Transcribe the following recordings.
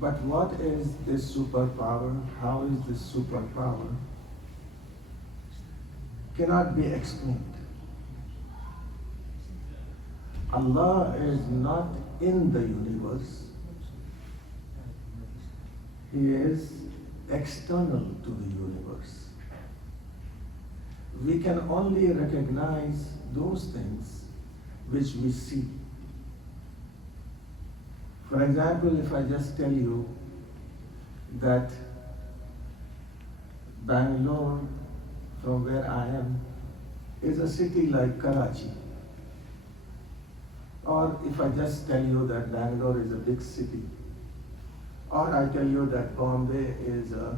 But what is this superpower? How is this superpower? Cannot be explained. Allah is not in the universe. He is external to the universe. We can only recognize those things which we see. For example, if I just tell you that Bangalore, from where I am, is a city like Karachi. Or if I just tell you that Bangalore is a big city. Or I tell you that Bombay is a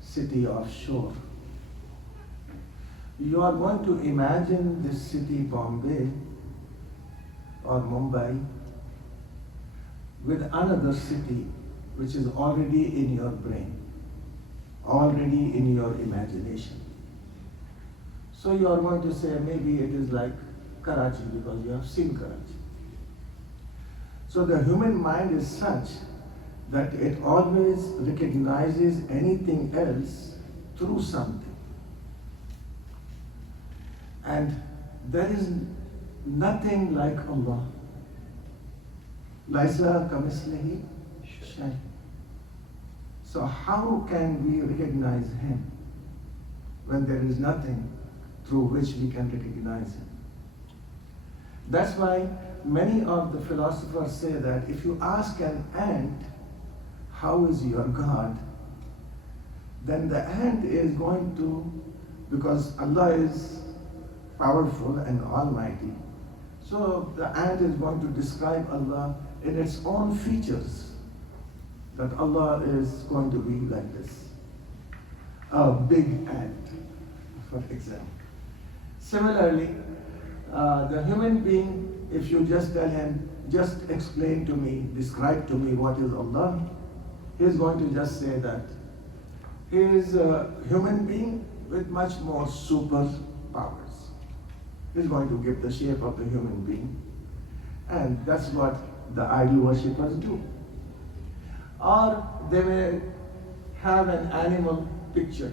city offshore. You are going to imagine this city, Bombay or Mumbai, with another city which is already in your brain, already in your imagination. So you are going to say maybe it is like Karachi because you have seen Karachi. So the human mind is such that it always recognizes anything else through something. And there is nothing like Allah. Laisa kamislihi shay. So how can we recognize Him when there is nothing through which we can recognize Him? That's why many of the philosophers say that if you ask an ant, how is your God? Then the ant is going to, because Allah is powerful and almighty, so the ant is going to describe Allah in its own features, that Allah is going to be like this, a big ant, for example. Similarly, the human being, if you just tell him, just explain to me, describe to me what is Allah, he is going to just say that he is a human being with much more superpowers. He is going to give the shape of the human being, and that's what the idol worshippers do. Or they may have an animal picture.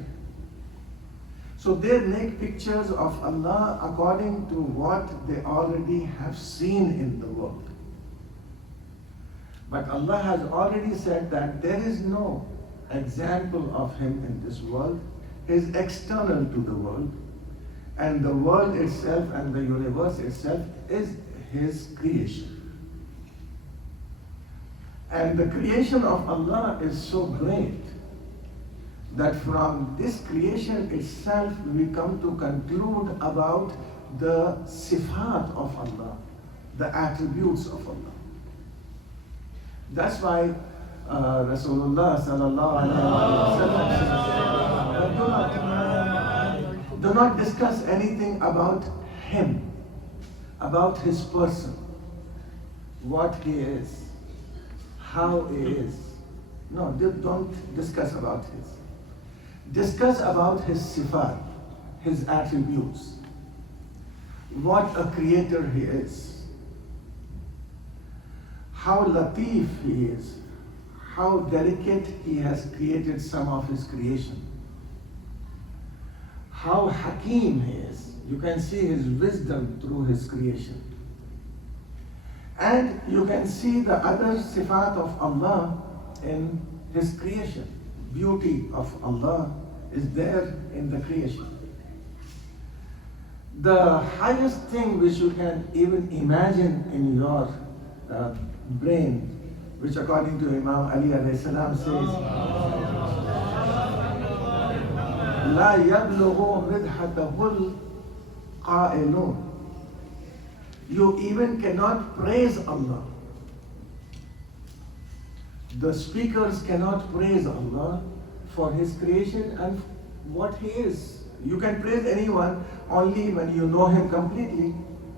So they make pictures of Allah according to what they already have seen in the world. But Allah has already said that there is no example of Him in this world. He is external to the world. And the world itself and the universe itself is His creation. And the creation of Allah is so great that from this creation itself we come to conclude about the sifat of Allah, the attributes of Allah. That's why Rasulullah sallallahu alaihi wasallam do not discuss anything about Him, about His person, what He is, how He is. No, don't discuss about His. Discuss about His sifat, His attributes, what a creator He is, how latif He is, how delicate He has created some of His creation, how hakim He is. You can see His wisdom through His creation. And you can see the other sifat of Allah in His creation. Beauty of Allah is there in the creation. The highest thing which you can even imagine in your brain, which according to Imam Ali alayhi salam says, law يبلغ مدحته القائلون. You even cannot praise Allah. The speakers cannot praise Allah for His creation and what He is. You can praise anyone only when you know Him completely,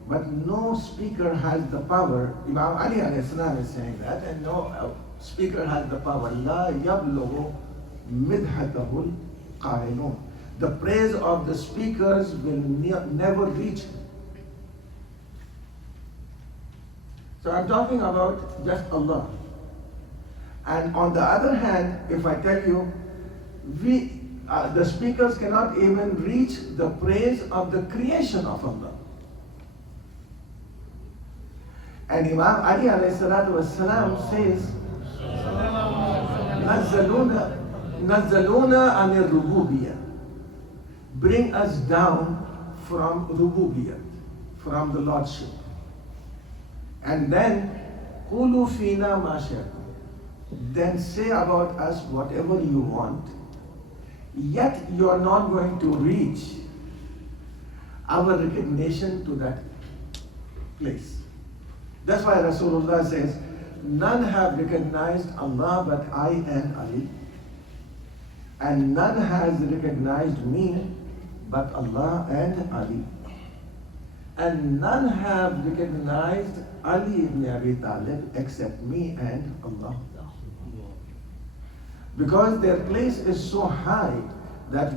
but no speaker has the power. Imam Ali alayhi salam is saying that, and no speaker has the power. La yablughu midhatahu al-qailun. The praise of the speakers will never reach Him. So I'm talking about just Allah. And on the other hand, if I tell you, the speakers cannot even reach the praise of the creation of Allah. And Imam Ali alayhi salatu wasalam says, Nazzaluna anir rububiyyah. Bring us down from rububiyyah, from the Lordship. And then, Qulu fina ma shi'tum. Then say about us whatever you want, yet you are not going to reach our recognition to that place. That's why Rasulullah says, none have recognized Allah but I and Ali, and none has recognized me but Allah and Ali, and none have recognized Ali ibn Abi Talib except me and Allah. Because their place is so high that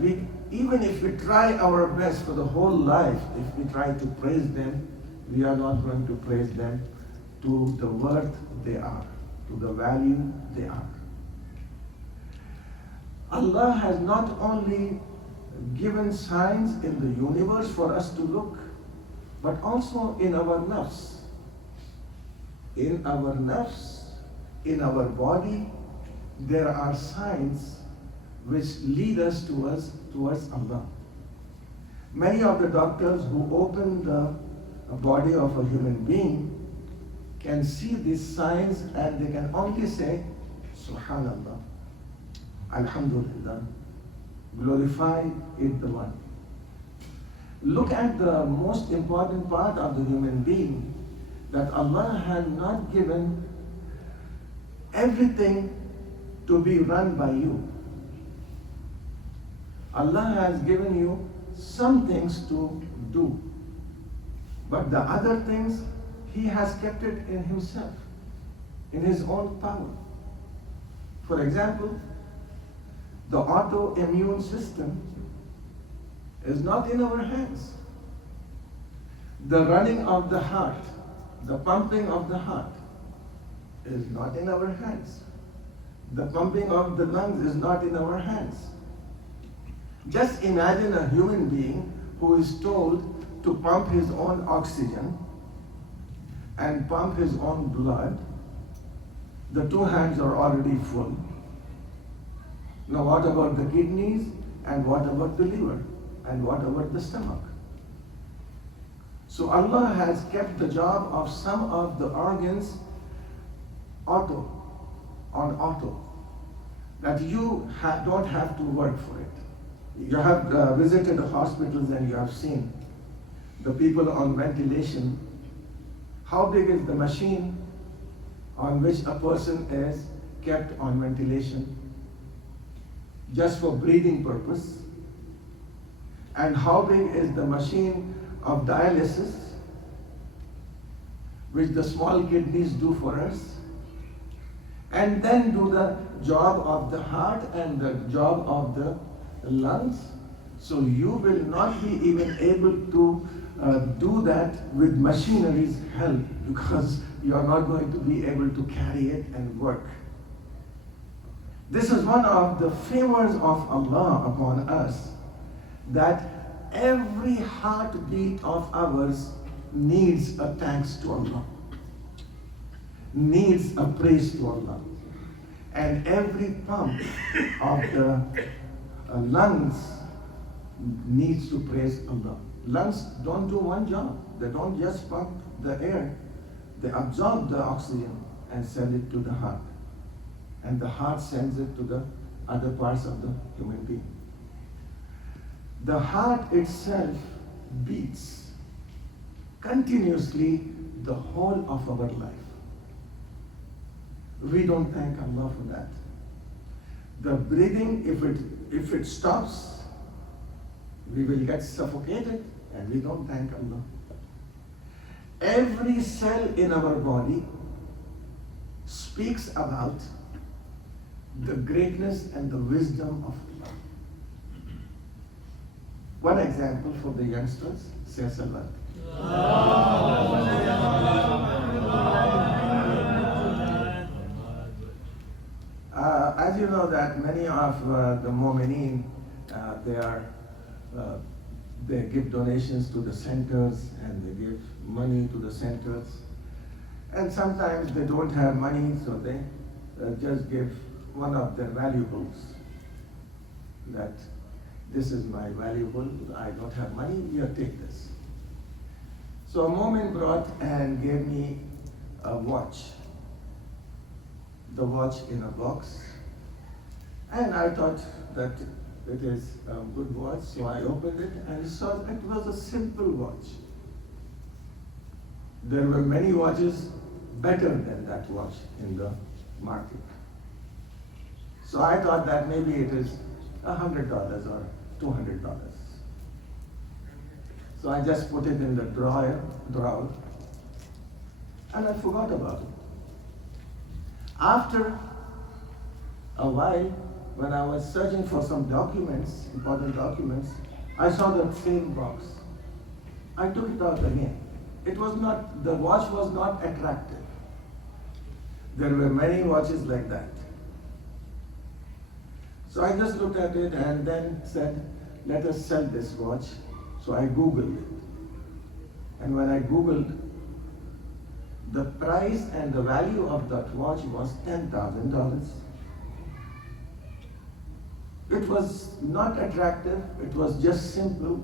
even if we try our best for the whole life, if we try to praise them, we are not going to praise them to the worth they are, to the value they are. Allah has not only given signs in the universe for us to look, but also in our nafs. In our nafs, in our body, there are signs which lead us towards Allah. Many of the doctors who open the body of a human being can see these signs and they can only say, Subhanallah, Alhamdulillah, glorify it the one. Look at the most important part of the human being, that Allah had not given everything to be run by you. Allah has given you some things to do, but the other things He has kept it in Himself, in His own power. For example, the autoimmune system is not in our hands. The running of the heart, the pumping of the heart is not in our hands. The pumping of the lungs is not in our hands. Just imagine a human being who is told to pump his own oxygen and pump his own blood. The two hands are already full. Now what about the kidneys, and what about the liver, and what about the stomach? So Allah has kept the job of some of the organs on auto, that you don't have to work for it. You have visited the hospitals and you have seen the people on ventilation. How big is the machine on which a person is kept on ventilation just for breathing purpose? And how big is the machine of dialysis, which the small kidneys do for us, and then do the job of the heart and the job of the lungs? So you will not be even able to do that with machinery's help, because you are not going to be able to carry it and work. This is one of the favors of Allah upon us, that every heartbeat of ours needs a thanks to Allah, needs a praise to Allah. And every pump of the lungs needs to praise Allah. Lungs don't do one job. They don't just pump the air. They absorb the oxygen and send it to the heart. And the heart sends it to the other parts of the human being. The heart itself beats continuously the whole of our life. We don't thank Allah for that. The breathing, if it stops, we will get suffocated, and we don't thank Allah. Every cell in our body speaks about the greatness and the wisdom of Allah. One example for the youngsters, say Salat. As you know that many of the Mu'mineen, they are they give donations to the centers and they give money to the centers. And sometimes they don't have money, so they just give one of their valuables. That this is my valuable, I don't have money, here, take this. So a moment brought and gave me a watch. The watch in a box. And I thought that it is a good watch, so I opened it and saw it was a simple watch. There were many watches better than that watch in the market. So I thought that maybe it is $100 or $200. So I just put it in the drawer, and I forgot about it. After a while, when I was searching for some documents, important documents, I saw the same box. I took it out again. The watch was not attractive. There were many watches like that. So I just looked at it and then said, let us sell this watch. So I Googled it. And when I Googled, the price and the value of that watch was $10,000. It was not attractive, it was just simple.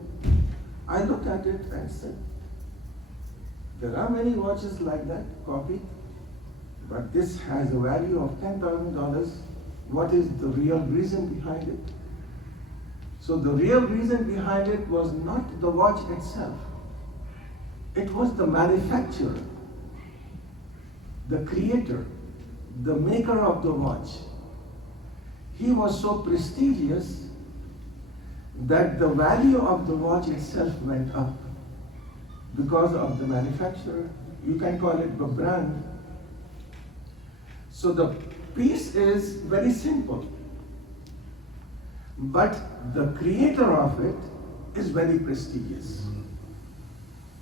I looked at it and said, there are many watches like that, copied, but this has a value of $10,000. What is the real reason behind it? So the real reason behind it was not the watch itself. It was the manufacturer, the creator, the maker of the watch. He was so prestigious that the value of the watch itself went up because of the manufacturer. You can call it the brand. So the piece is very simple, but the creator of it is very prestigious.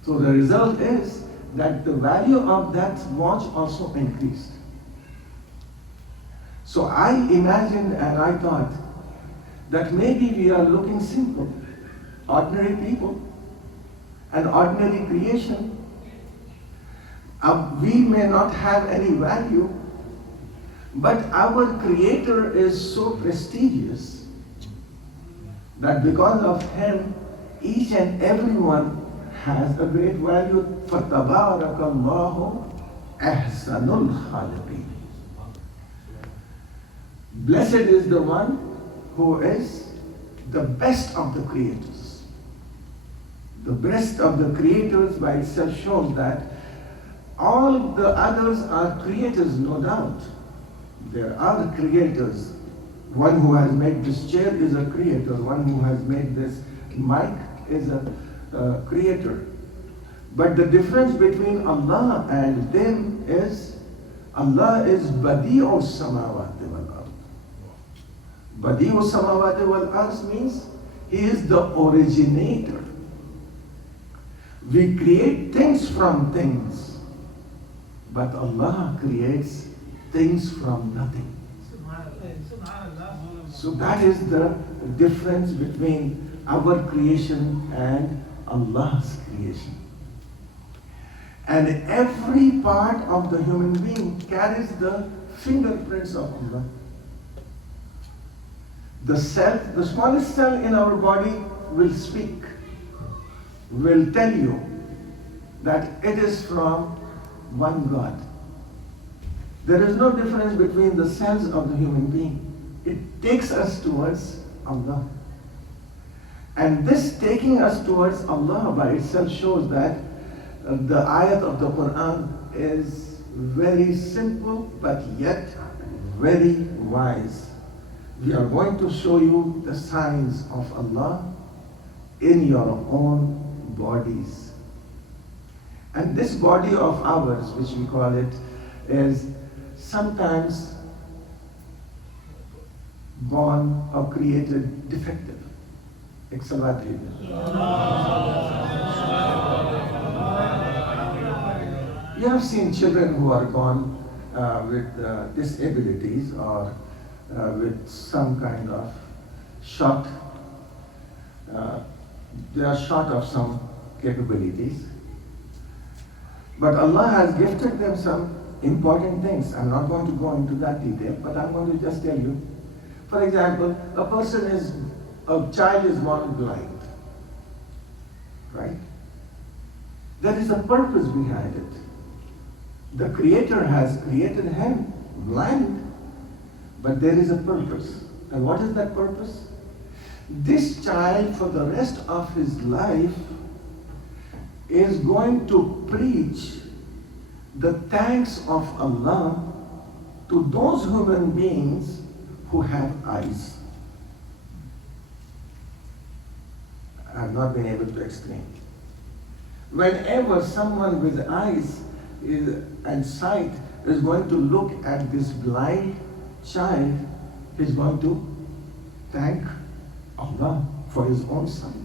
So the result is that the value of that watch also increased. So I imagined and I thought that maybe we are looking simple, ordinary people, an ordinary creation. We may not have any value, but our Creator is so prestigious that because of Him, each and everyone has a great value. فَتَبَارَكَ اللَّهُ أَحْسَنُ الْخَالِقِينَ. Blessed is the one who is the best of the creators. The best of the creators by itself shows that all the others are creators, no doubt. There are creators. One who has made this chair is a creator. One who has made this mic is a creator. But the difference between Allah and them is Allah is Badi'u samawati wal ard. Badi'u samawati wal ard means He is the originator. We create things from things, but Allah creates things from nothing. So that is the difference between our creation and Allah's creation. And every part of the human being carries the fingerprints of Allah. The smallest cell in our body will speak, will tell you that it is from one God. There is no difference between the cells of the human being. It takes us towards Allah. And this taking us towards Allah by itself shows that the ayat of the Quran is very simple but yet very wise. We are going to show you the signs of Allah in your own bodies. And this body of ours, which we call it, is sometimes born or created defective. Excellent. You have seen children who are born with disabilities or with some kind of short, they are short of some capabilities. But Allah has gifted them some important things. I'm not going to go into that detail, but I'm going to just tell you. For example, a child is born blind, right? There is a purpose behind it. The Creator has created him blind, but there is a purpose. And what is that purpose? This child, for the rest of his life, is going to preach the thanks of Allah to those human beings who have eyes. I have not been able to explain. Whenever someone with eyes and sight is going to look at this blind child, he's going to thank Allah for his own sight.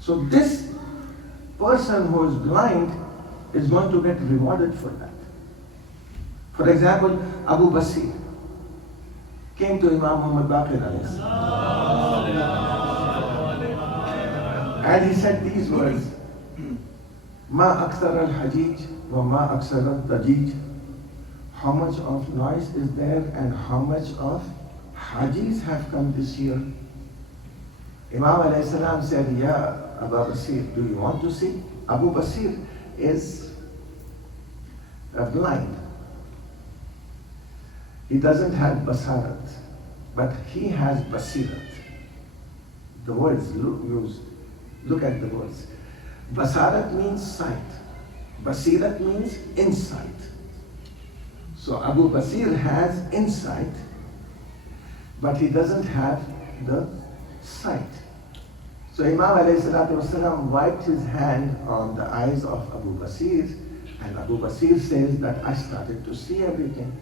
So this person who is blind is going to get rewarded for that. For example, Abu Basir came to Imam Muhammad Baqir alayhi salam. And he said these words, Ma akthar al-hajij wa ma aksar al-dajij. How much of noise is there and how much of hajis have come this year? Imam alayhi salam said, Ya Abu Basir, do you want to see? Abu Basir is blind. He doesn't have basarat, but he has basirat. The words used, look at the words. Basarat means sight. Basirat means insight. So Abu Basir has insight, but he doesn't have the sight. So Imam alayhi salatu wasalam wiped his hand on the eyes of Abu Basir, and Abu Basir says that I started to see everything.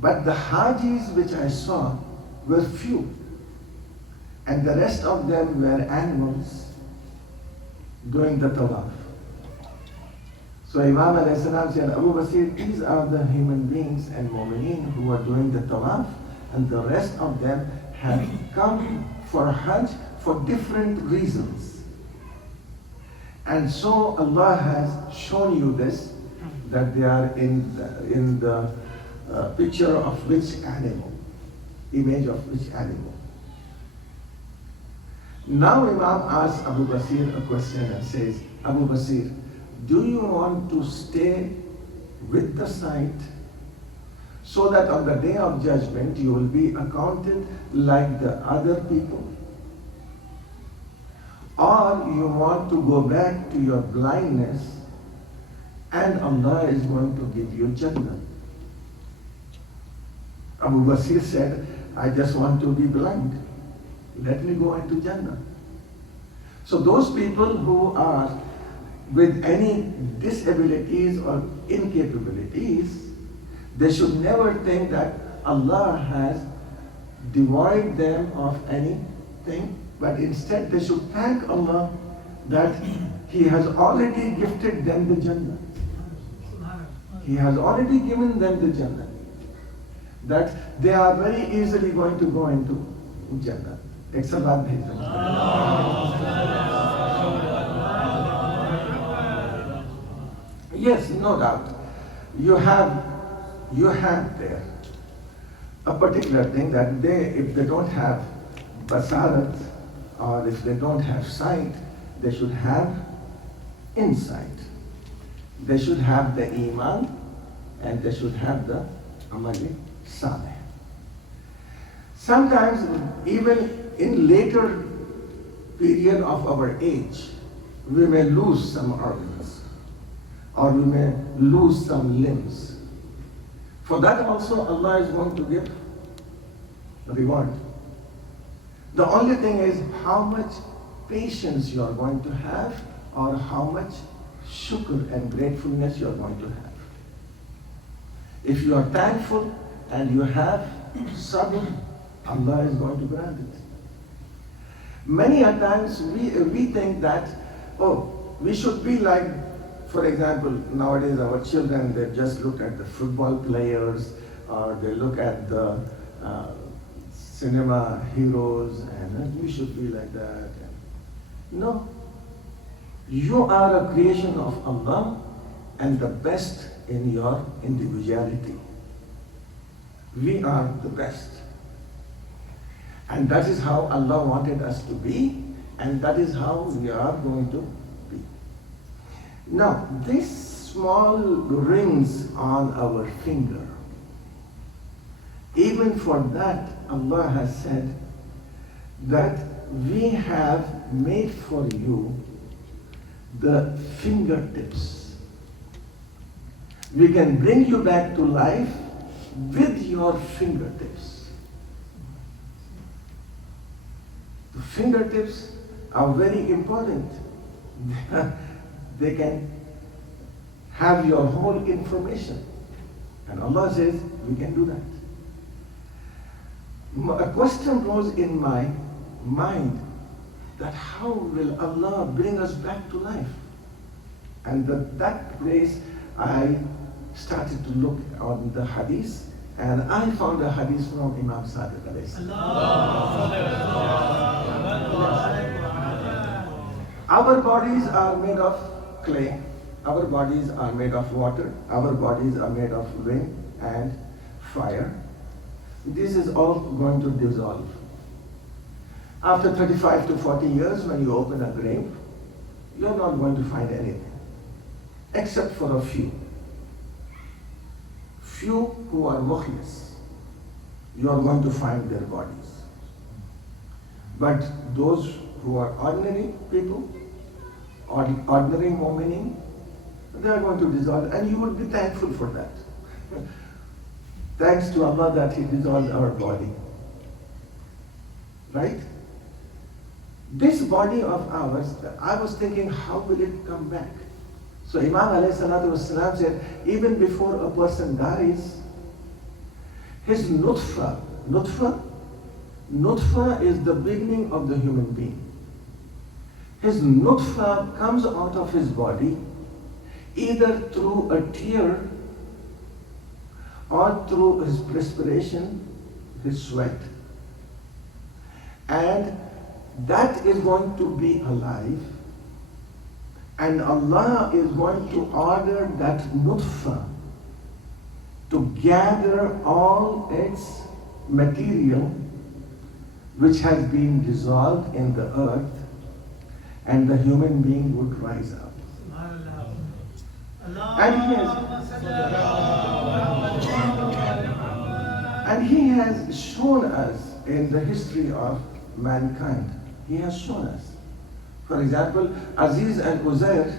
But the hajis which I saw were few, and the rest of them were animals doing the tawaf. So Imam alayhi salam said, Abu Basir, these are the human beings and mu'mineen who are doing the tawaf, and the rest of them have come for Hajj for different reasons. And so Allah has shown you this, that they are in the picture of which animal, image of which animal. Now Imam asks Abu Basir a question and says, Abu Basir, do you want to stay with the sight so that on the day of judgment you will be accounted like the other people? Or you want to go back to your blindness and Allah is going to give you Jannah? Abu Basir said, I just want to be blind. Let me go into Jannah. So those people who are with any disabilities or incapabilities, they should never think that Allah has devoid them of anything, but instead they should thank Allah that He has already gifted them the Jannah. He has already given them the Jannah. That they are very easily going to go into Jannah. Yes, no doubt. You have there a particular thing that if they don't have basarat, or if they don't have sight, they should have insight. They should have the iman, and they should have the amali saleh. Sometimes even in later period of our age, we may lose some organs, or we may lose some limbs. For that also Allah is going to give a reward. The only thing is how much patience you are going to have, or how much shukr and gratefulness you are going to have. If you are thankful and you have sabr, Allah is going to grant it. Many a times we think that, we should be like, for example, nowadays our children, they just look at the football players, or they look at the cinema heroes and you should be like that. No. You are a creation of Allah and the best in your individuality. We are the best. And that is how Allah wanted us to be, and that is how we are going to be. Now, these small rings on our finger, even for that, Allah has said that we have made for you the fingertips. We can bring you back to life with your fingertips. The fingertips are very important. They can have your whole information. And Allah says, we can do that. A question rose in my mind that how will Allah bring us back to life? And that place I started to look on the hadith, and I found a hadith from Imam Sadiq alayhi salam. Our bodies are made of clay, our bodies are made of water, our bodies are made of wind and fire. This is all going to dissolve. After 35 to 40 years, when you open a grave, you're not going to find anything, except for a few. Few who are mukhlis, you are going to find their bodies. But those who are ordinary people, ordinary mu'minin, they are going to dissolve, and you will be thankful for that. Thanks to Allah that He dissolved our body. Right? This body of ours, I was thinking, how will it come back? So Imam alayhi salatu wasalam said, even before a person dies, his nutfa is the beginning of the human being. His nutfa comes out of his body either through a tear or through his perspiration, his sweat. And that is going to be alive, and Allah is going to order that nutfa to gather all its material which has been dissolved in the earth, and the human being would rise up. And he has shown us in the history of mankind. He has shown us. For example, Aziz and Uzair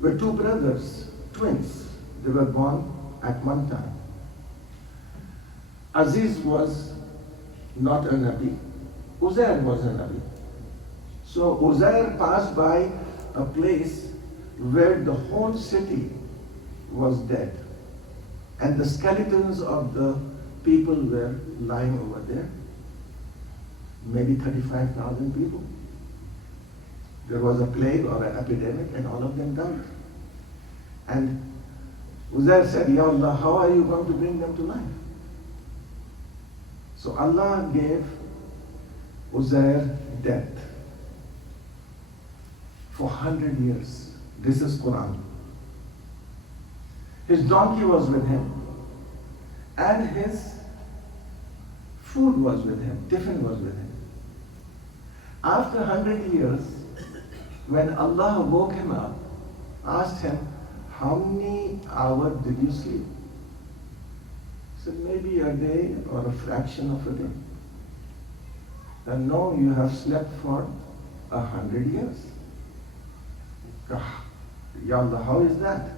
were two brothers, twins. They were born at one time. Aziz was not a Nabi. Uzair was a Nabi. So Uzair passed by a place where the whole city was dead, and the skeletons of the people were lying over there. Maybe 35,000 people. There was a plague or an epidemic, and all of them died. And Uzair said, Ya Allah, how are you going to bring them to life? So Allah gave Uzair death for 100 years. This is Quran. His donkey was with him, and his food was with him, tiffin was with him. After 100 years, when Allah woke him up, asked him, how many hours did you sleep? He said, maybe a day or a fraction of a day. And no, you have slept for 100 years. Ya Allah, how is that?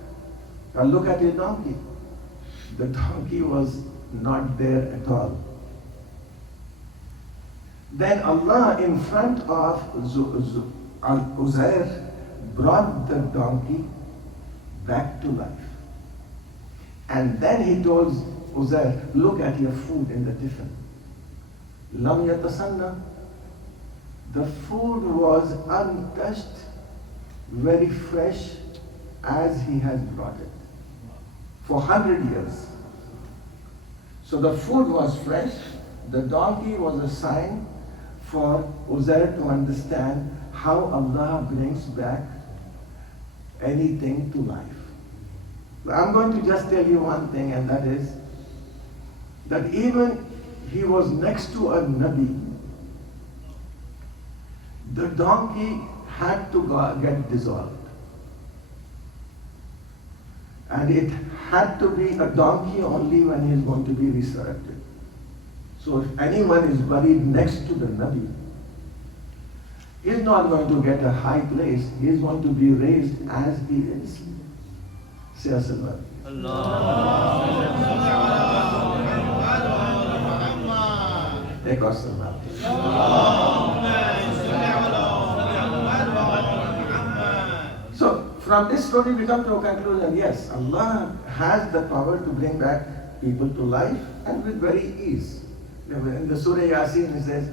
Now look at your donkey. The donkey was not there at all. Then Allah, in front of Uzair, brought the donkey back to life. And then he told Uzair, look at your food in the tiffin. Lam yatasanna. The food was untouched, very fresh, as he has brought it. For 100 years. So the food was fresh. The donkey was a sign for Uzair to understand how Allah brings back anything to life. But I'm going to just tell you one thing, and that is that even he was next to a Nabi, the donkey had to get dissolved. And it had to be a donkey only when he is going to be resurrected. So if anyone is buried next to the Nabi, he is not going to get a high place. He is going to be raised as he is. Say As-Salawat. Take our Salawat. So from this story we come to a conclusion. Yes, Allah has the power to bring back people to life, and with very ease. In the Surah Yasin it says,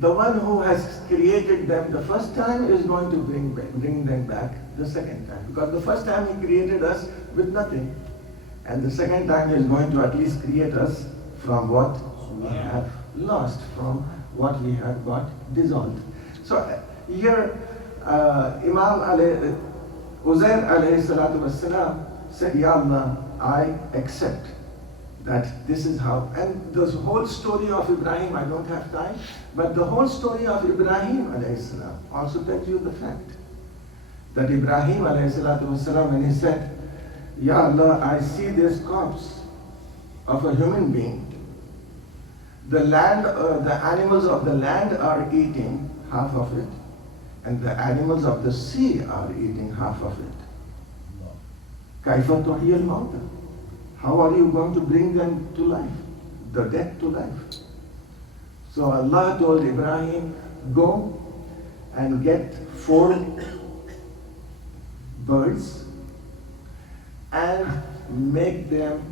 the one who has created them the first time is going to bring them back the second time. Because the first time he created us with nothing. And the second time he is going to at least create us from what we have lost, from what we have got dissolved. So here Imam Uzair alayhi salatu wassalam said, Ya Allah, I accept that this is how. And the whole story of Ibrahim, I don't have time, but the whole story of Ibrahim alayhi salam also tells you the fact that Ibrahim alayhi salatu wasalam, when he said, Ya Allah, I see this corpse of a human being. The animals of the land are eating half of it, and the animals of the sea are eating half of it. Kaifa tuhyi al-mauta? How are you going to bring them to life? The dead to life. So Allah told Ibrahim, go and get 4 birds and make them,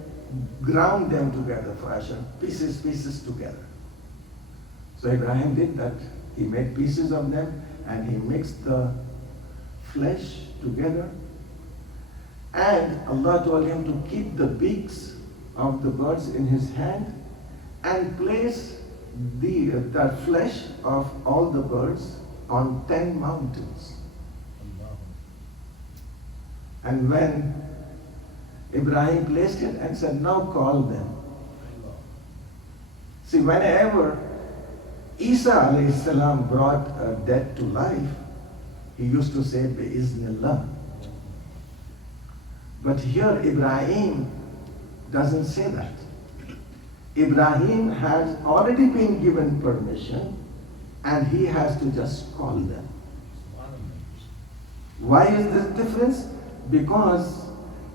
ground them together for Ashra, pieces together. So Ibrahim did that. He made pieces of them and he mixed the flesh together. And Allah told him to keep the beaks of the birds in his hand and place the flesh of all the birds on 10 mountains. And when Ibrahim placed it and said, now call them. See, whenever Isa alayhi salam brought a dead to life, he used to say, Bi-Iznillah. But here Ibrahim doesn't say that. Ibrahim has already been given permission and he has to just call them. Why is this difference? Because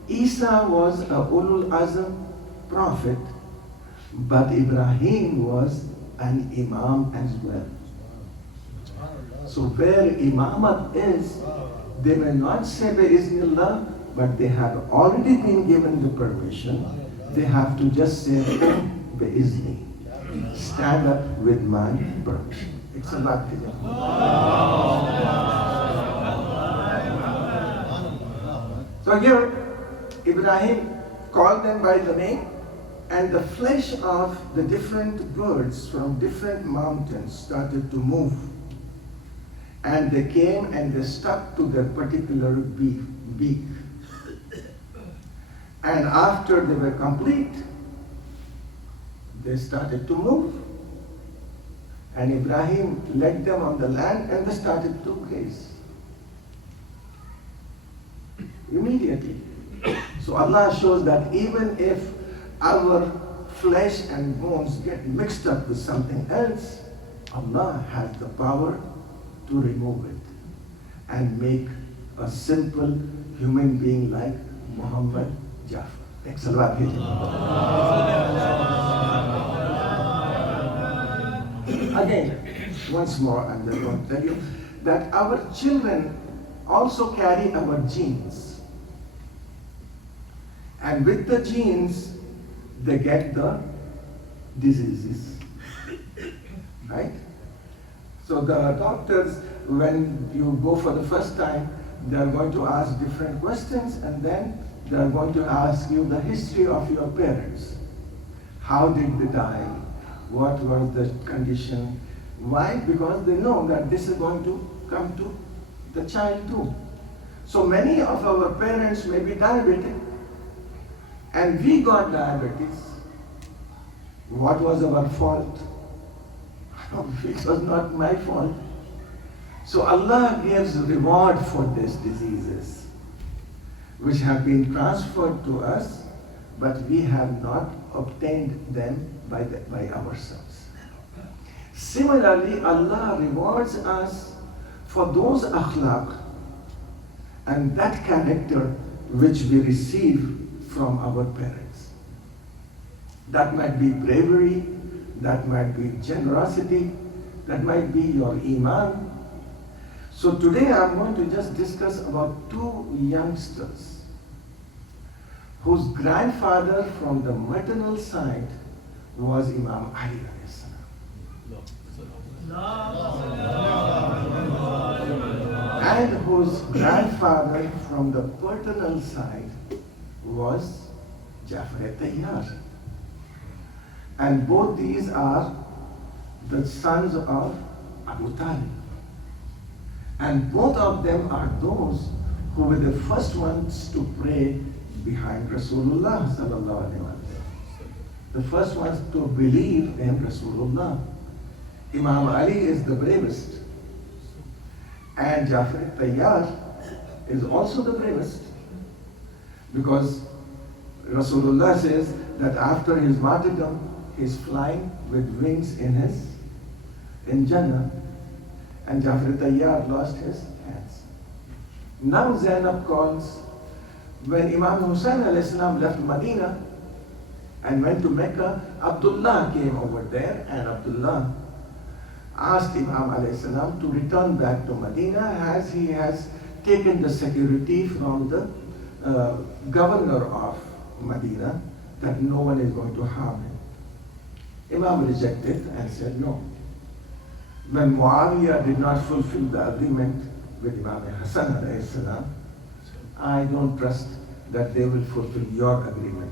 Isa was a Ulul Azm prophet, but Ibrahim was an Imam as well. So where Imamat is, they may not say Bi-Iznillah, but they have already been given the permission. They have to just say, Bi-Izni. Stand up with my permission. It's a lot. So here, Ibrahim called them by the name, and the flesh of the different birds from different mountains started to move. And they came and they stuck to their particular beak. And after they were complete, they started to move. And Ibrahim led them on the land and they started to graze. Immediately. So Allah shows that even if our flesh and bones get mixed up with something else, Allah has the power to remove it and make a simple human being like Muhammad Jafar. Again, once more, I'm just going to tell you that our children also carry our genes. And with the genes, they get the diseases. Right? So the doctors, when you go for the first time, they are going to ask different questions, and then they are going to ask you the history of your parents. How did they die? What was the condition? Why? Because they know that this is going to come to the child too. So many of our parents may be diabetic, and we got diabetes. What was our fault? It was not my fault. So Allah gives reward for these diseases, which have been transferred to us, but we have not obtained them by ourselves. Similarly, Allah rewards us for those akhlaq and that character which we receive from our parents. That might be bravery, that might be generosity, that might be your iman. So today I'm going to just discuss about two youngsters whose grandfather from the maternal side was Imam Ali alayhi salam. And whose grandfather from the paternal side was Jafar Tayyar. And both these are the sons of Abu Talib. And both of them are those who were the first ones to pray behind Rasulullah sallallahu alaihi wasallam. The first ones to believe in Rasulullah. Imam Ali is the bravest. And Jafar Tayyar is also the bravest. Because Rasulullah says that after his martyrdom, he's flying with wings in Jannah. And Jafar Tayyar lost his hands. Now Zainab calls, when Imam Hussain alayhi salam left Medina and went to Mecca, Abdullah came over there, and Abdullah asked Imam alayhi salam to return back to Medina as he has taken the security from the governor of Medina that no one is going to harm him. Imam rejected and said no. When Muawiyah did not fulfill the agreement with Imam Hassan alayhi salam, I don't trust that they will fulfill your agreement.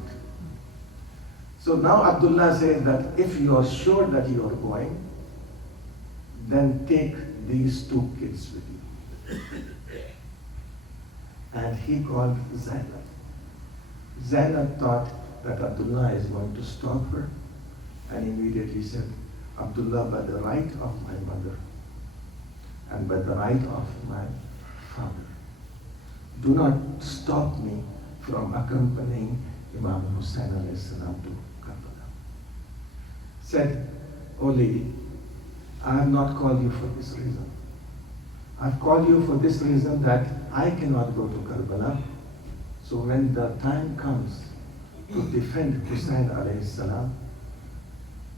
So now Abdullah says that if you are sure that you are going, then take these two kids with you. And he called Zainab. Zainab thought that Abdullah is going to stop her, and immediately said, Abdullah, by the right of my mother and by the right of my father, do not stop me from accompanying Imam Hussain alayhi salam to Karbala. Said, O lady, I have not called you for this reason. I've called you for this reason that I cannot go to Karbala. So when the time comes to defend Hussain alayhi salam,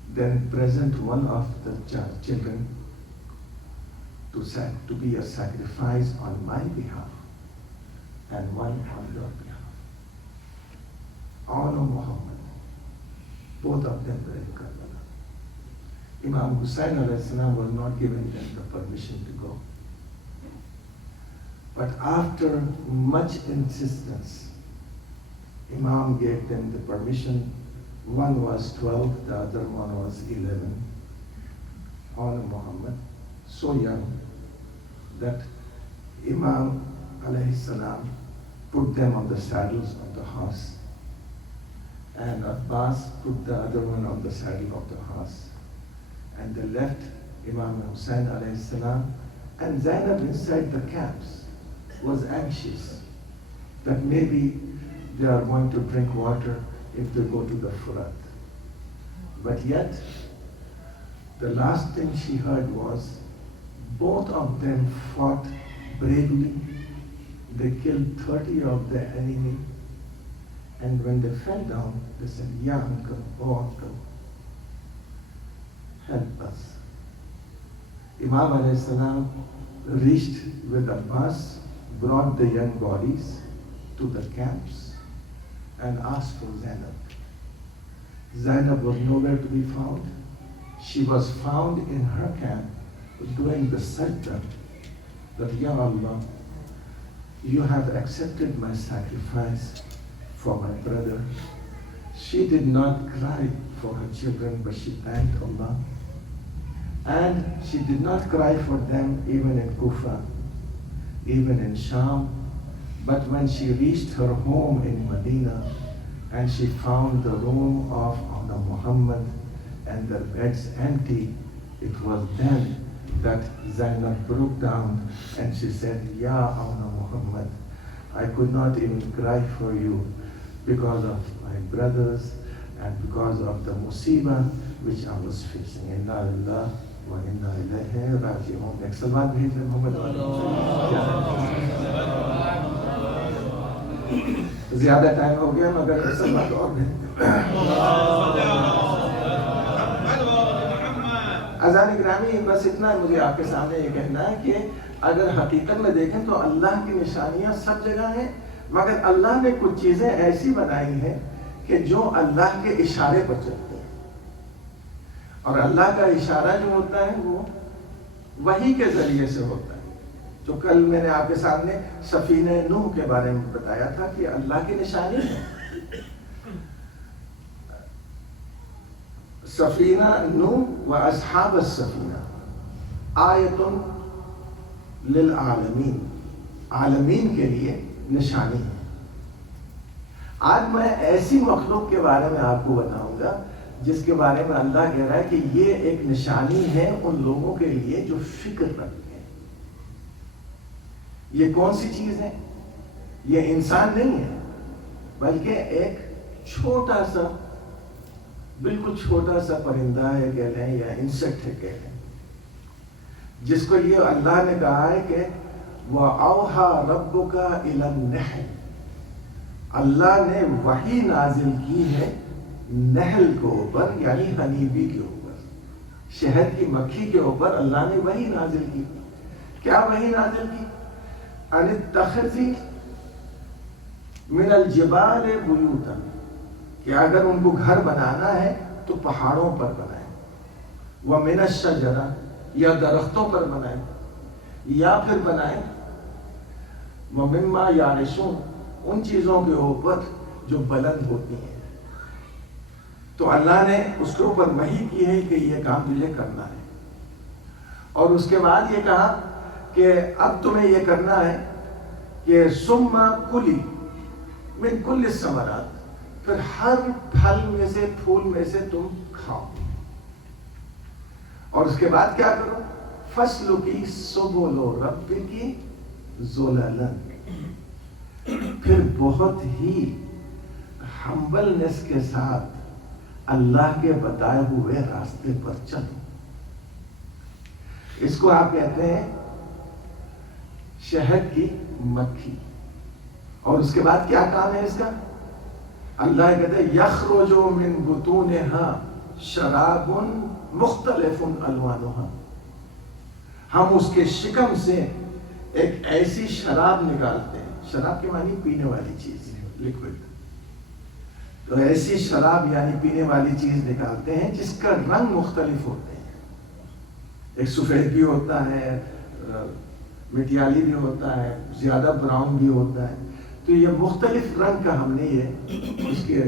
then present one of the children to be a sacrifice on my behalf and one on your behalf. All of Muhammad, both of them were in Karbala. Imam Hussain alayhi salam was not given them the permission to go. But after much insistence, Imam gave them the permission. One was 12, the other one was 11. All Muhammad, so young that Imam alayhi salam put them on the saddles of the horse, and Abbas put the other one on the saddle of the horse, and they left Imam Hussain alayhi salam, and Zainab inside the camps was anxious that maybe they are going to drink water if they go to the Furat. But yet, the last thing she heard was both of them fought bravely. They killed 30 of the enemy. And when they fell down, they said, Ya uncle, oh uncle, help us. Imam alayhi salam reached with Abbas, brought the young bodies to the camps, and asked for Zainab. Zainab was nowhere to be found. She was found in her camp doing the sajda that, Ya Allah, you have accepted my sacrifice for my brother. She did not cry for her children, but she thanked Allah. And she did not cry for them even in Kufa, even in Sham. But when she reached her home in Medina and she found the room of Muhammad and the beds empty, it was then that Zainab broke down and she said, Ya Awna Muhammad, I could not even cry for you because of my brothers and because of the musibah which I was facing. Inna lillahi wa inna ilayhi raji'un. Ek salawat bhej le Muhammad. ज़्यादा time हो गया मगर ऐसा बात और नहीं। अज़ान ग्रामी बस इतना मुझे आपके सामने ये कहना है कि अगर हकीकत में देखें तो अल्लाह की निशानियां सब जगह हैं, मगर अल्लाह ने कुछ चीज़ें ऐसी बनाई हैं कि जो अल्लाह के इशारे पर चलती हैं। और अल्लाह का इशारा जो होता है वो वही के ज़रिए से होता है। जो कल मैंने आपके सामने सफीने नूह के बारे में बताया था कि अल्लाह की निशानी है। सफीना नूह व अस्हाब सफीना आयतुन लिल आलमीन, आलमीन के लिए निशानी है। आज मैं ऐसी मखलूक के बारे में आपको बताऊंगा जिसके बारे में अल्लाह कह रहा है कि ये एक निशानी है उन लोगों के लिए जो फिक्र रखते हैं। ये कौन सी चीज है? ये इंसान नहीं है, बल्कि एक छोटा सा, बिल्कुल छोटा सा परिंदा है कह लें या इंसेक्ट है कह लें, जिसको ये अल्लाह ने कहा है कि वअौहा रब्बुका इलन नहल, अल्लाह ने वही नाजिल की है नहल के ऊपर, यानी हनीबी के ऊपर, शहद की मक्खी के ऊपर अल्लाह ने वही नाजिल की। क्या वही नाजिल की? अनित्तखज़ी मिनल जिबाल बुयूतन, कि अगर उनको घर बनाना है तो पहाड़ों पर बनाए, व मिनश शजरा, या दरख्तों पर बनाए, या फिर बनाए व मिम्मा यारिशून, उन चीज़ों के ऊपर जो बुलंद होती हैं। तो अल्लाह ने उसके ऊपर वही की है कि ये काम तुझे करना है। और उसके बाद ये कहा कि अब तुम्हें ये करना है कि सुम्मा कुली मिन कुल्ली समरात, फिर हर फल में से, फूल में से तुम खाओ। और उसके बाद क्या करो? फसलु की सुबुलो रब्बी की ज़ुललन, फिर बहुत ही हम्बलनेस के साथ अल्लाह के बताए हुए रास्ते पर चलो। इसको आप कहते हैं शहद की मक्खी। और उसके बाद क्या काम है इसका? अल्लाह कहते हैं यखरुजु मिन बुतूनिहा शराबुन मुख्तलिफुन अलवानुहा, हम उसके शिकम से एक ऐसी शराब निकालते हैं। शराब के मानी पीने वाली चीज, लिक्विड। तो ऐसी शराब यानी पीने वाली चीज निकालते हैं जिसका रंग मुख्तलिफ होते हैं। एक सफेद भी होता है, मिटियाली भी होता है, ज्यादा ब्राउन भी होता है। तो ये मुख्तलिफ रंग का हमने ये उसके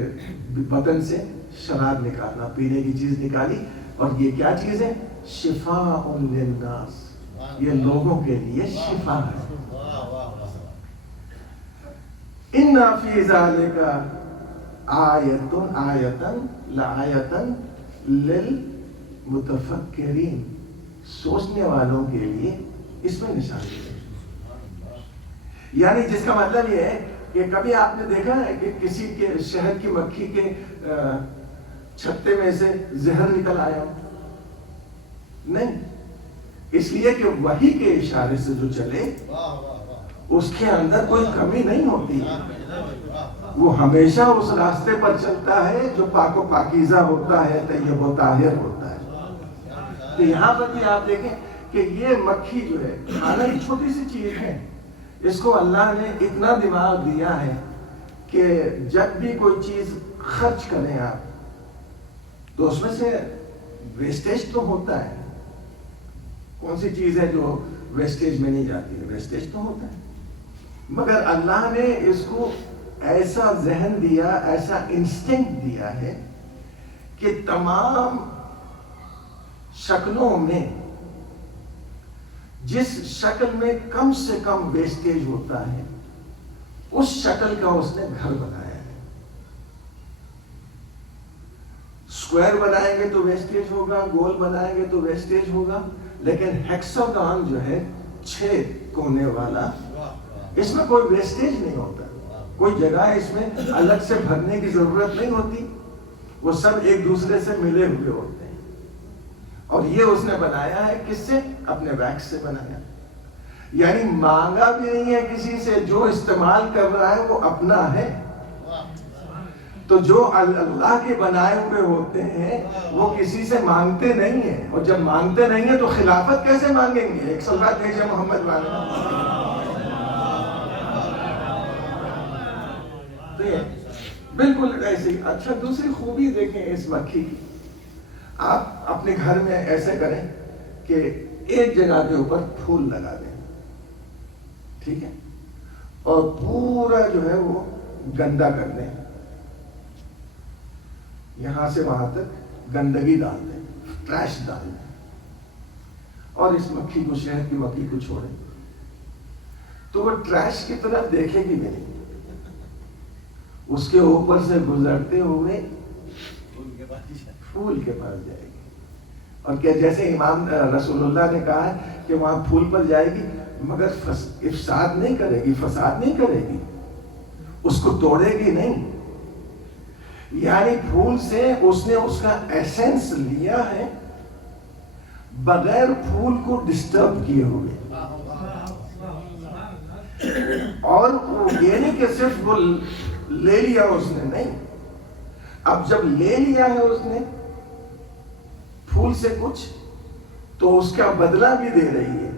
बदन से शराब निकालना, पीने की चीज निकाली। और ये क्या चीज है? शिफाउन लिन्नास, ये लोगों के लिए शिफा है। इन्ना फी ज़ालिका आयतन लायतन लिल मुतफक्किरीन, सोचने वालों के लिए इसमें निशानी है। यानी जिसका मतलब ये है कि कभी आपने देखा है कि किसी के शहद की मक्खी के छत्ते में से जहर निकल आया? नहीं, इसलिए कि वही के इशारे से जो चले उसके अंदर कोई कमी नहीं होती है। वो हमेशा उस रास्ते पर चलता है जो पाको पाकीज़ा होता है, तय्यब व ताहिर होता है। तो यहाँ पर भी आप देखें कि ये मक्खी जो है, हालांकि छोटी सी चीज है, इसको अल्लाह ने इतना दिमाग दिया है कि जब भी कोई चीज खर्च करें आप तो उसमें से वेस्टेज तो होता है। कौन सी चीज है जो वेस्टेज में नहीं जाती है? वेस्टेज तो होता है, मगर अल्लाह ने इसको ایسا ذہن دیا، ایسا انسٹنکٹ دیا ہے کہ تمام شکلوں میں جس شکل میں کم سے کم ویسٹیج ہوتا ہے اس شکل کا اس نے گھر بنایا ہے. اسکوائر بنائیں گے تو ویسٹیج ہوگا، گول بنائیں گے تو ویسٹیج ہوگا، لیکن ہیکساگون جو ہے 6 کونے والا، اس میں کوئی ویسٹیج نہیں ہوتا، کوئی جگہ اس میں الگ سے بھرنے کی ضرورت نہیں ہوتی، وہ سب ایک دوسرے سے ملے ہوئے ہوتے ہیں. اور یہ اس نے بنایا ہے کس سے؟ اپنے ویکس سے بنایا، یعنی مانگا بھی نہیں ہے کسی سے، جو استعمال کر رہا ہے وہ اپنا ہے. تو جو اللہ کے بنائے ہوئے ہوتے ہیں وہ کسی سے مانگتے نہیں ہیں، اور جب مانگتے نہیں ہیں تو خلافت کیسے مانگیں گے؟ ایک صلوات بھیجے محمد والا. تو یہ بالکل ایسی. اچھا دوسری خوبی دیکھیں اس مکھی کی. آپ اپنے گھر میں ایسے کریں کہ ایک جگہ کے اوپر پھول لگا دیں، ٹھیک ہے، اور پورا جو ہے وہ گندا کر دیں، یہاں سے وہاں تک گندگی ڈال دیں، ٹریش ڈال دیں، اور اس مکھی کو، شہد کی مکھی کو چھوڑیں، تو وہ ٹریش کی طرف دیکھے گی بھی نہیں، اس کے اوپر سے گزرتے ہوئے پھول کے پاس جائے گی. اور کیا جیسے امام رسول اللہ نے کہا ہے کہ وہاں پھول پر جائے گی مگر افساد نہیں کرے گی، فساد نہیں کرے گی، اس کو توڑے گی نہیں. یعنی پھول سے اس نے اس کا ایسنس لیا ہے بغیر پھول کو ڈسٹرب کیے ہوئے. اور یہ نہیں کہ صرف وہ لے لیا اس نے، نہیں، اب جب لے لیا ہے اس نے پھول سے کچھ، تو اس کا بدلہ بھی دے رہی ہے.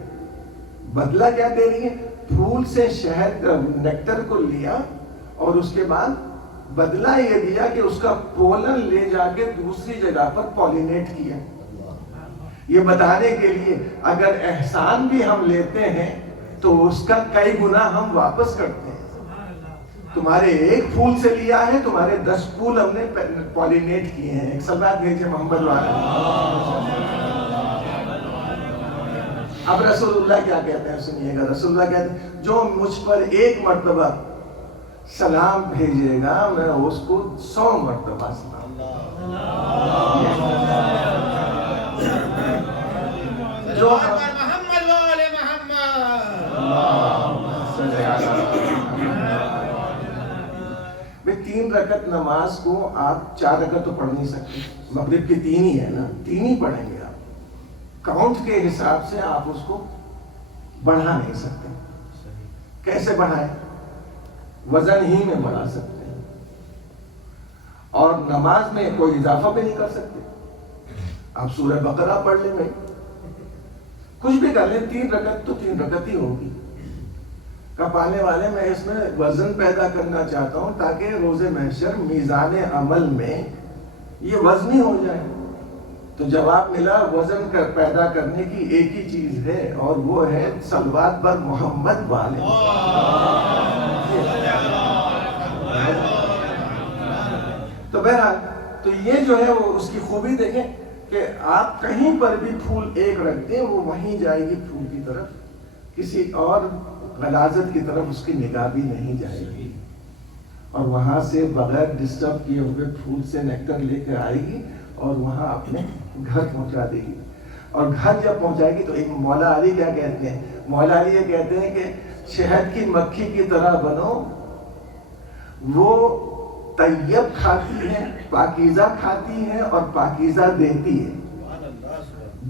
بدلہ کیا دے رہی ہے؟ پھول سے شہد نیکٹر کو لیا اور اس کے بعد بدلہ یہ دیا کہ اس کا پولن لے جا کے دوسری جگہ پر پولینیٹ کیا. یہ بتانے کے لیے اگر احسان بھی ہم لیتے ہیں تو اس کا کئی گنا ہم واپس کرتے ہیں. تمہارے ایک پھول سے لیا ہے، تمہارے 10 پھول ہم نے پولینیٹ کیے ہیں. ایک صلوات بھیجے محمد والا. اب رسول اللہ کیا کہتے ہیں سنیے گا. رسول اللہ کہتے ہیں جو مجھ پر ایک مرتبہ سلام بھیجے گا میں اس کو 100 مرتبہ سلام. جو محمد والے میں 3 رکعت نماز کو آپ 4 رکعت تو پڑھ نہیں سکتے. مغرب کی 3 ہی ہے نا، 3 ہی پڑھیں گے آپ. کاؤنٹ کے حساب سے آپ اس کو بڑھا نہیں سکتے. کیسے بڑھائیں؟ وزن ہی میں بڑھا سکتے ہیں، اور نماز میں کوئی اضافہ بھی نہیں کر سکتے. آپ سورہ بقرہ پڑھ لیں بھائی، کچھ بھی کر لیں، 3 رکعت تو 3 رکعت ہی ہوگی. کپانے والے میں اس میں وزن پیدا کرنا چاہتا ہوں تاکہ روز محشر میزان عمل میں یہ وزنی ہو جائے. تو جواب ملا وزن پیدا کرنے کی ایک ہی چیز ہے، اور وہ ہے صلوات پر محمد والے. تو بہرحال تو یہ جو ہے وہ اس کی خوبی دیکھیں کہ آپ کہیں پر بھی پھول ایک رکھ دیں وہ وہیں جائے گی پھول کی طرف، کسی اور غلاظت کی طرف اس کی نگاہ بھی نہیں جائے گی، اور وہاں سے بغیر ڈسٹرب کیے ہوئے پھول سے نیکٹر لے کے آئے گی اور وہاں اپنے گھر پہنچا دے گی. اور گھر جب پہنچائے گی تو ایک مولا علی کیا کہتے ہیں؟ مولا علی یہ کہتے ہیں کہ شہد کی مکھی کی طرح بنو، وہ طیب کھاتی ہے، پاکیزہ کھاتی ہے اور پاکیزہ دیتی ہے.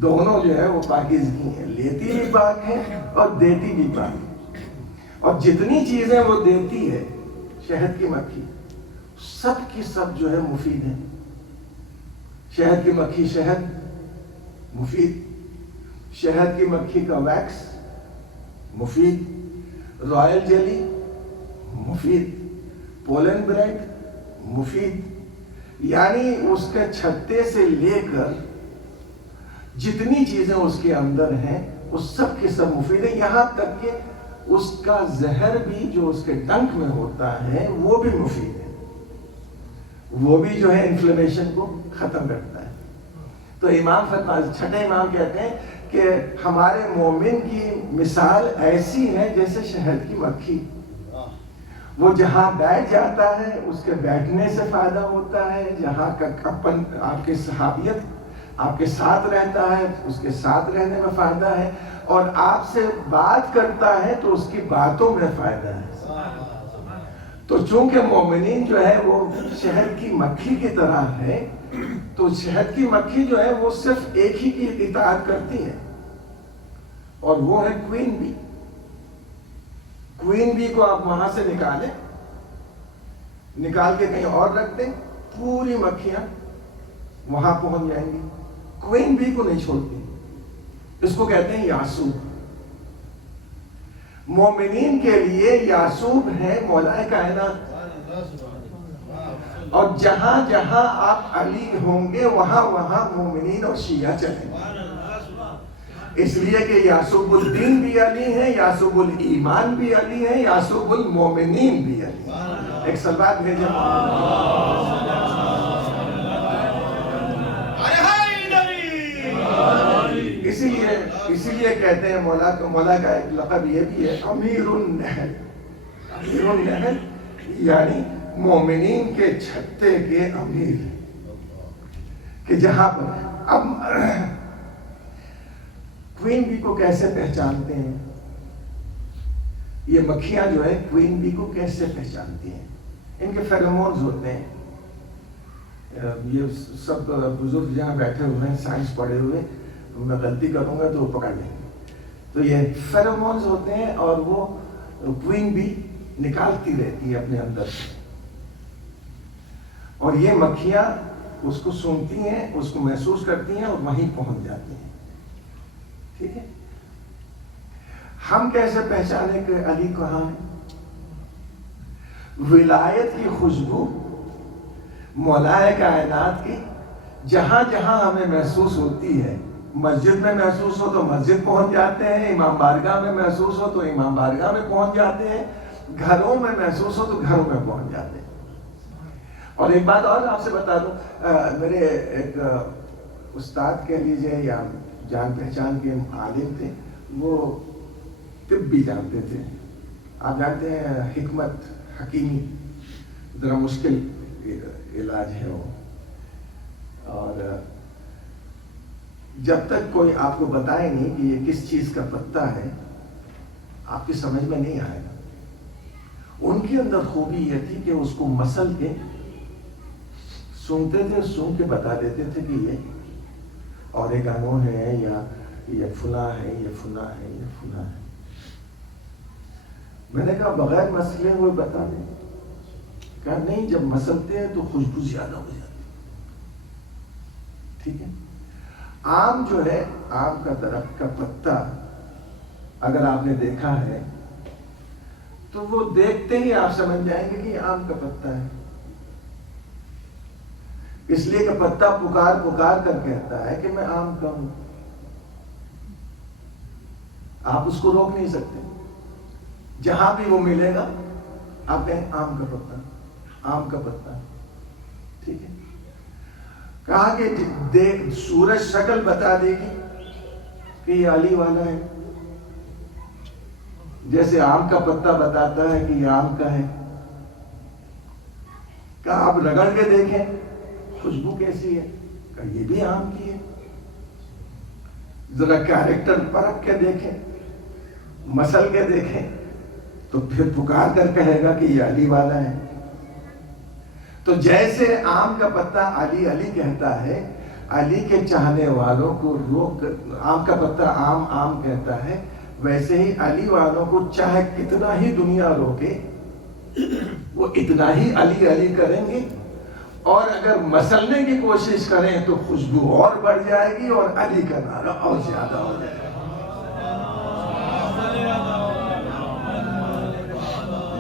دونوں جو ہے وہ پاکیزگی ہیں، لیتی بھی پاک ہے اور دیتی بھی پاک ہے. اور جتنی چیزیں وہ دیتی ہے شہد کی مکھی سب کی سب جو ہے مفید ہیں. شہد کی مکھی شہد مفید، شہد کی مکھی کا ویکس مفید، رائل جیلی مفید، پولن بریڈ مفید. یعنی اس کے چھتے سے لے کر جتنی چیزیں اس کے اندر ہیں وہ سب کے سب مفید ہیں. یہاں تک کہ اس کا زہر بھی جو اس کے ڈنک میں ہوتا ہے وہ بھی مفید ہے، وہ بھی جو ہے انفلیمیشن کو ختم کرتا ہے۔ تو امام چھٹے امام کہتے ہیں کہ ہمارے مومن کی مثال ایسی ہے جیسے شہد کی مکھی، وہ جہاں بیٹھ جاتا ہے اس کے بیٹھنے سے فائدہ ہوتا ہے، جہاں آپ کی صحابیت آپ کے ساتھ رہتا ہے اس کے ساتھ رہنے میں فائدہ ہے، اور آپ سے بات کرتا ہے تو اس کی باتوں میں فائدہ ہے۔ تو چونکہ مومنین جو ہے وہ شہد کی مکھی کی طرح ہے، تو شہد کی مکھی جو ہے وہ صرف ایک ہی کی اطاعت کرتی ہے، اور وہ ہے کوئین بی۔ کوئین بی کو آپ وہاں سے نکال کے کہیں اور رکھ دیں، پوری مکھیاں وہاں پہنچ جائیں گی، کوئین بی کو نہیں چھوڑتی۔ اس کو کہتے ہیں یاسوب۔ مومنین کے لیے یاسوب ہے مولا کائنات، اور جہاں جہاں آپ علی ہوں گے وہاں وہاں مومنین اور شیعہ چلیں گے، اس لیے کہ یاسوب الدین بھی علی ہے، یاسوب الایمان بھی علی ہے، یاسوب المومنین بھی علی ہے۔ ایک سلوات بھیجیں۔ اسی لیے کہتے ہیں مولا کا ایک لقب یہ بھی ہے امیر النحل۔ امیر النحل یعنی مومنین کے چھتے کے امیر، کہ جہاں پر اب کوئین بی کو کیسے پہچانتے ہیں؟ یہ مکھیاں جو ہے کوئین بی کو کیسے پہچانتی ہیں؟ ان کے فیرومونز ہوتے ہیں۔ یہ سب بزرگ جہاں بیٹھے ہوئے ہیں سائنس پڑھے ہوئے، میں غلطی کروں گا تو پکڑ لیں گے۔ تو یہ فیرومونز ہوتے ہیں، اور وہ کوئین بی نکالتی رہتی ہے اپنے اندر سے، اور یہ مکھیاں اس کو سونگتی ہیں، اس کو محسوس کرتی ہیں اور وہیں پہنچ جاتی ہیں۔ ٹھیک ہے، ہم کیسے پہچانے کہ علی کہاں ہے؟ ولایت کی خوشبو مولا کائنات کی جہاں جہاں ہمیں محسوس ہوتی ہے، مسجد میں محسوس ہو تو مسجد پہنچ جاتے ہیں، امام بارگاہ میں محسوس ہو تو امام بارگاہ میں پہنچ جاتے ہیں، گھروں میں محسوس ہو تو گھروں میں پہنچ جاتے ہیں۔ اور ایک بات اور آپ سے بتا دوں، میرے ایک استاد کہہ لیجیے یا جان پہچان کے عالم تھے، وہ طب بھی جانتے تھے۔ آپ جانتے ہیں حکمت حکیمی ذرا مشکل علاج ہے وہ، اور جب تک کوئی آپ کو بتائے نہیں کہ یہ کس چیز کا پتا ہے آپ کی سمجھ میں نہیں آئے گا۔ ان کے اندر خوبی یہ تھی کہ اس کو مسل کے سنتے تھے، سن کے بتا دیتے تھے کہ یہ اوریگانو ہے، یا یہ فلاں ہے، یہ فلاں ہے، یہ فلاں ہے۔ میں نے کہا بغیر مسئلے ہوئے بتا دیں؟ کہا نہیں، جب مسلتے ہیں تو خوشبو زیادہ ہو جاتی۔ ٹھیک ہے، آم جو ہے، آم کا درخت کا پتا اگر آپ نے دیکھا ہے تو وہ دیکھتے ہی آپ سمجھ جائیں گے کہ یہ آم کا پتا ہے، اس لیے کہ پتا پکار پکار کر کہتا ہے کہ میں آم کا ہوں۔ آپ اس کو روک نہیں سکتے، جہاں بھی وہ ملے گا آپ کہیں آم کا پتا، آم کا پتا۔ ٹھیک ہے، کہا کہ سورج شکل بتا دے گی کہ یہ علی والا ہے، جیسے آم کا پتا بتاتا ہے کہ یہ آم کا ہے۔ کہا آپ رگڑ کے دیکھیں خوشبو کیسی ہے، کہا یہ بھی آم کی ہے۔ ذرا کیریکٹر پرکھ کے دیکھیں، مسل کے دیکھیں، تو پھر پکار کر کہے گا کہ یہ علی والا ہے۔ تو جیسے آم کا پتا علی علی کہتا ہے، علی کے چاہنے والوں کو روک، آم کا پتا آم آم کہتا ہے، ویسے ہی علی والوں کو چاہے کتنا ہی دنیا روکے وہ اتنا ہی علی علی کریں گے، اور اگر مسلنے کی کوشش کریں تو خوشبو اور بڑھ جائے گی اور علی کا نعرہ اور زیادہ ہو جائے گا۔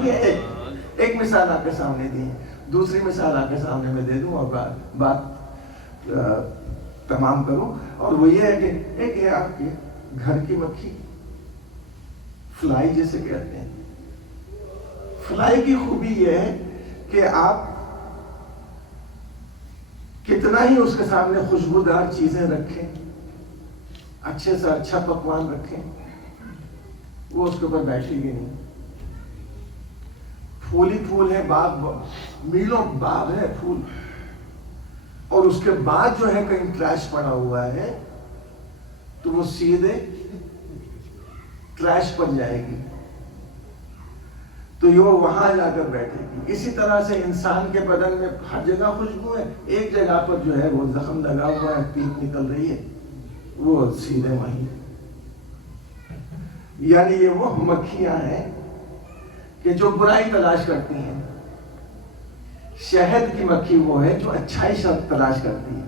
یہ ایک مثال آپ کے سامنے دی ہے۔ دوسری مثال آپ کے سامنے میں دے دوں اور بات تمام کروں، اور وہ یہ ہے کہ ایک ہے آپ کے گھر کی مکھی، فلائی جسے کہتے ہیں. فلائی کی خوبی یہ ہے کہ آپ کتنا ہی اس کے سامنے خوشبودار چیزیں رکھیں, اچھے سے اچھا پکوان رکھیں, وہ اس کے اوپر بیٹھے گی نہیں. پھول ہی پھول ہے, باغ میلوں باغ ہے پھول, اور اس کے بعد جو ہے کہیں ٹریش پڑا ہوا ہے تو وہ سیدھے ٹریش پر جائے گی, تو یہ وہاں جا کر بیٹھے گی. اسی طرح سے انسان کے بدن میں ہر جگہ خوشبو ہے, ایک جگہ پر جو ہے وہ زخم لگا ہوا ہے, پیپ نکل رہی ہے, وہ سیدھے وہیں. یعنی یہ وہ مکھیاں ہیں کہ جو برائی تلاش کرتی ہیں. شہد کی مکھی وہ ہے جو اچھائی تلاش کرتی ہے.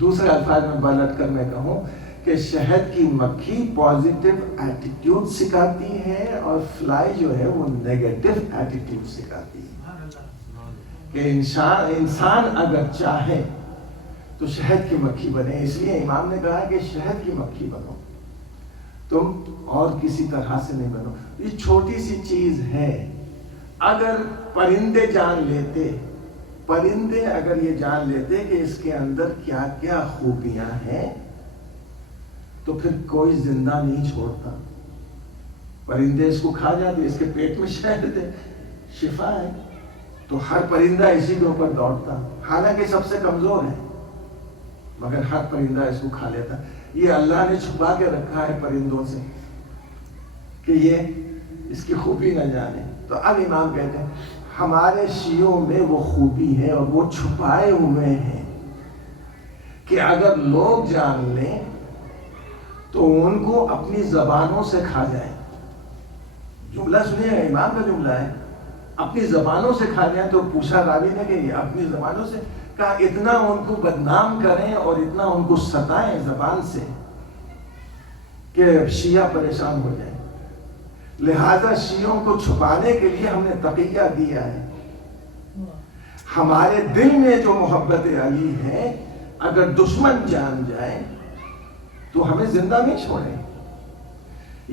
دوسرے الفاظ میں پلٹ کر میں کہوں کہ شہد کی مکھی پازیٹیو ایٹیٹیوڈ سکھاتی ہے, اور فلائی جو ہے وہ نیگیٹو ایٹیٹیوڈ سکھاتی ہے. کہ انسان اگر چاہے تو شہد کی مکھی بنے. اس لیے امام نے کہا کہ شہد کی مکھی بنو, تم اور کسی طرح سے نہیں بنو. یہ چھوٹی سی چیز ہے. اگر پرندے جان لیتے, پرندے اگر یہ جان لیتے کہ اس کے اندر کیا کیا خوبیاں ہیں, تو پھر کوئی زندہ نہیں چھوڑتا. پرندے اس کو کھا جاتے, اس کے پیٹ میں شہد ہے, شفا ہے, تو ہر پرندہ اسی کے اوپر دوڑتا. حالانکہ سب سے کمزور ہے, مگر ہر پرندہ اس کو کھا لیتا. یہ اللہ نے چھپا کے رکھا ہے پرندوں سے کہ یہ اس کی خوبی نہ جانے. تو اب امام کہتے ہیں ہمارے شیعوں میں وہ خوبی ہے اور وہ چھپائے ہوئے ہیں کہ اگر لوگ جان لیں تو ان کو اپنی زبانوں سے کھا جائیں. جملہ سنیے, امام کا جملہ ہے, اپنی زبانوں سے کھا جائیں. تو پوچھا راوی نے کہ یہ اپنی زبانوں سے, کہا اتنا ان کو بدنام کریں اور اتنا ان کو ستائیں زبان سے کہ شیعہ پریشان ہو جائیں. لہذا شیعوں کو چھپانے کے لیے ہم نے تقیہ دیا ہے. ہمارے دل میں جو محبت علی ہے, اگر دشمن جان جائے تو ہمیں زندہ نہیں چھوڑیں.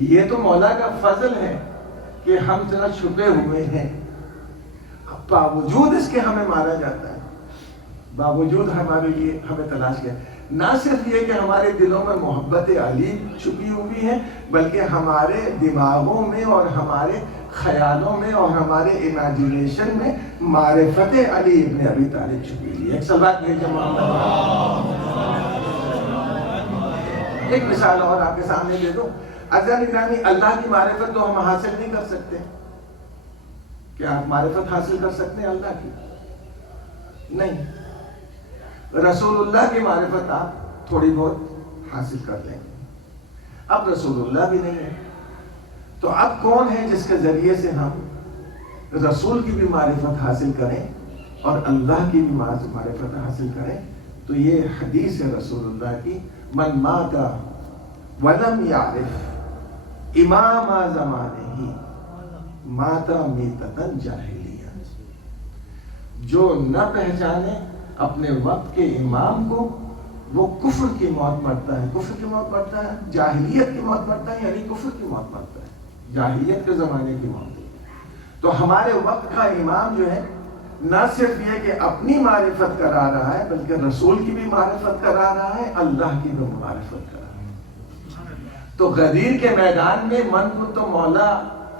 یہ تو مولا کا فضل ہے کہ ہم ذرا چھپے ہوئے ہیں, باوجود اس کے ہمیں مارا جاتا ہے, باوجود ہمارے لیے ہمیں تلاش کیا. نہ صرف یہ کہ ہمارے دلوں میں محبت علی چھپی ہوئی ہے, بلکہ ہمارے دماغوں میں اور ہمارے خیالوں میں اور ہمارے امیجنیشن میں معرفت علی ابن ابی طالب چھپی ہوئی ہے. ایک صلوات بھیجیں محمد. ایک مثال اور آپ کے سامنے دے دوں. عزیزان اکرامی, اللہ کی معرفت تو ہم حاصل نہیں کر سکتے. کیا آپ معرفت حاصل کر سکتے ہیں اللہ کی؟ نہیں. رسول اللہ کی معرفت آپ تھوڑی بہت حاصل کر لیں گے. اب رسول اللہ بھی نہیں ہے, تو اب کون ہے جس کے ذریعے سے ہم رسول کی بھی معرفت حاصل کریں اور اللہ کی بھی معرفت حاصل کریں؟ تو یہ حدیث ہے رسول اللہ کی, من مات ولم یعرف امام زمانہ مات میتۃ جاہلیہ. جو نہ پہچانے اپنے وقت کے امام کو, وہ کفر کی موت مرتا ہے. کفر کی موت مرتا ہے, جاہلیت کی موت مرتا ہے, یعنی کفر کی موت مرتا ہے, جاہلیت کے زمانے کی موت. تو ہمارے وقت کا امام جو ہے, نہ صرف یہ کہ اپنی معرفت کرا رہا ہے, بلکہ رسول کی بھی معرفت کرا رہا ہے, اللہ کی بھی معرفت کرا رہا ہے. تو غدیر کے میدان میں من کو تو مولا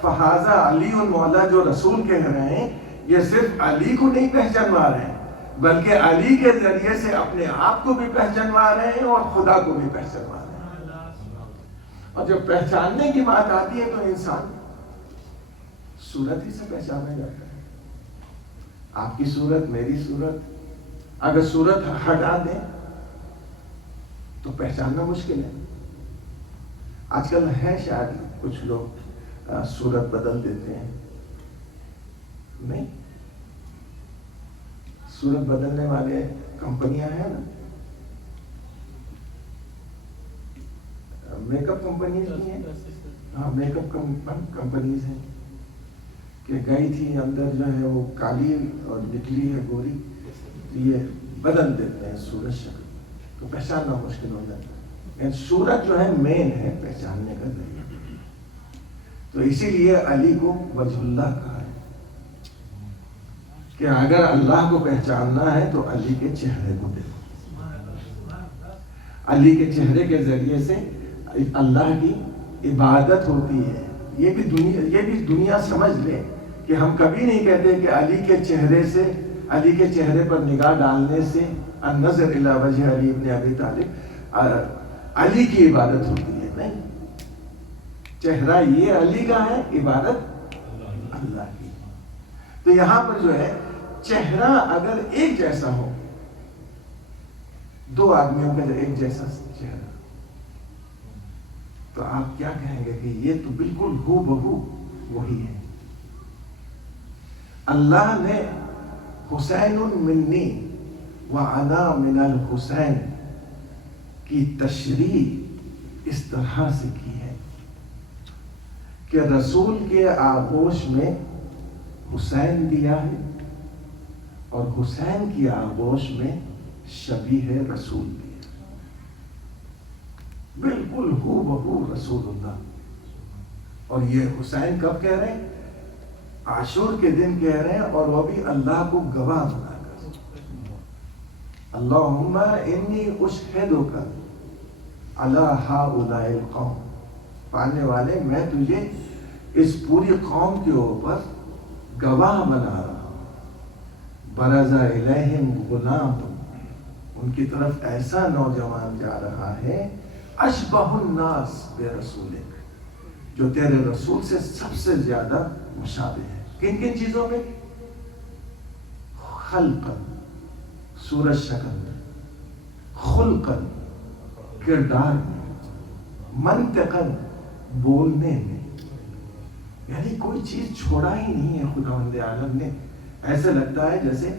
فہذا علی مولا جو رسول کہہ رہے ہیں, یہ صرف علی کو نہیں پہچانوا رہے ہیں, بلکہ علی کے ذریعے سے اپنے آپ کو بھی پہچانوا رہے ہیں اور خدا کو بھی پہچانوا رہے ہیں. اور جب پہچاننے کی بات آتی ہے تو انسان صورت ہی سے پہچانا جاتا ہے. آپ کی صورت, میری صورت, اگر صورت ہٹا دیں تو پہچاننا مشکل ہے. آج کل ہے شاید کچھ لوگ صورت بدل دیتے ہیں, نہیں, صورت بدلنے والے کمپنیاں ہیں نا, میک اپ کمپنیز بھی ہیں. ہاں, میک اپ کمپنیز ہیں کہ گئی تھی اندر جو ہے وہ کالی اور نکلی ہے گوری, یہ بدل دیتے ہیں صورت شکل, تو پہچاننا مشکل ہو جاتا ہے. صورت جو ہے مین ہے پہچاننے کا ذریعہ. تو اسی لیے علی کو وجہ اللہ کہا ہے کہ اگر اللہ کو پہچاننا ہے تو علی کے چہرے کو دیکھو. علی کے چہرے کے ذریعے سے اللہ کی عبادت ہوتی ہے. یہ بھی دنیا سمجھ لے کہ ہم کبھی نہیں کہتے کہ علی کے چہرے سے، علی کے چہرے پر نگاہ ڈالنے سے النظر الی وجہ علی ابن ابی طالب علی کی عبادت ہوتی ہے. نہیں، چہرہ یہ علی کا ہے، عبادت اللہ کی. تو یہاں پر جو ہے چہرہ اگر ایک جیسا ہو، دو آدمیوں کا ایک جیسا چہرہ، تو آپ کیا کہیں گے کہ یہ تو بالکل ہو بہو وہی ہے. اللہ نے حسین منی وانا من الحسین کی تشریح اس طرح سے کی ہے کہ رسول کے آغوش میں حسین دیا ہے اور حسین کی آغوش میں شبیہ رسول دیا. بالکل ہو بہو رسول اللہ. اور یہ حسین کب کہہ رہے ہیں؟ عاشور کے دن کہہ رہے ہیں، اور وہ بھی اللہ کو گواہ بنا کر. اللہم انی اشہدک علی ہؤلاء القوم، پانے والے میں تجھے اس پوری قوم کے اوپر گواہ بنا رہا ہوں. برز الیہم غلام، ان کی طرف ایسا نوجوان جا رہا ہے اشبہ الناس بے رسولک، جو تیرے رسول سے سب سے زیادہ مشابہ ہے. کن کن چیزوں میں؟ خلقا، صورت شکل میں، خلقا، کردار میں، منطقا، بولنے میں. یعنی کوئی چیز چھوڑا ہی نہیں ہے خداوند عالم نے. ایسے لگتا ہے جیسے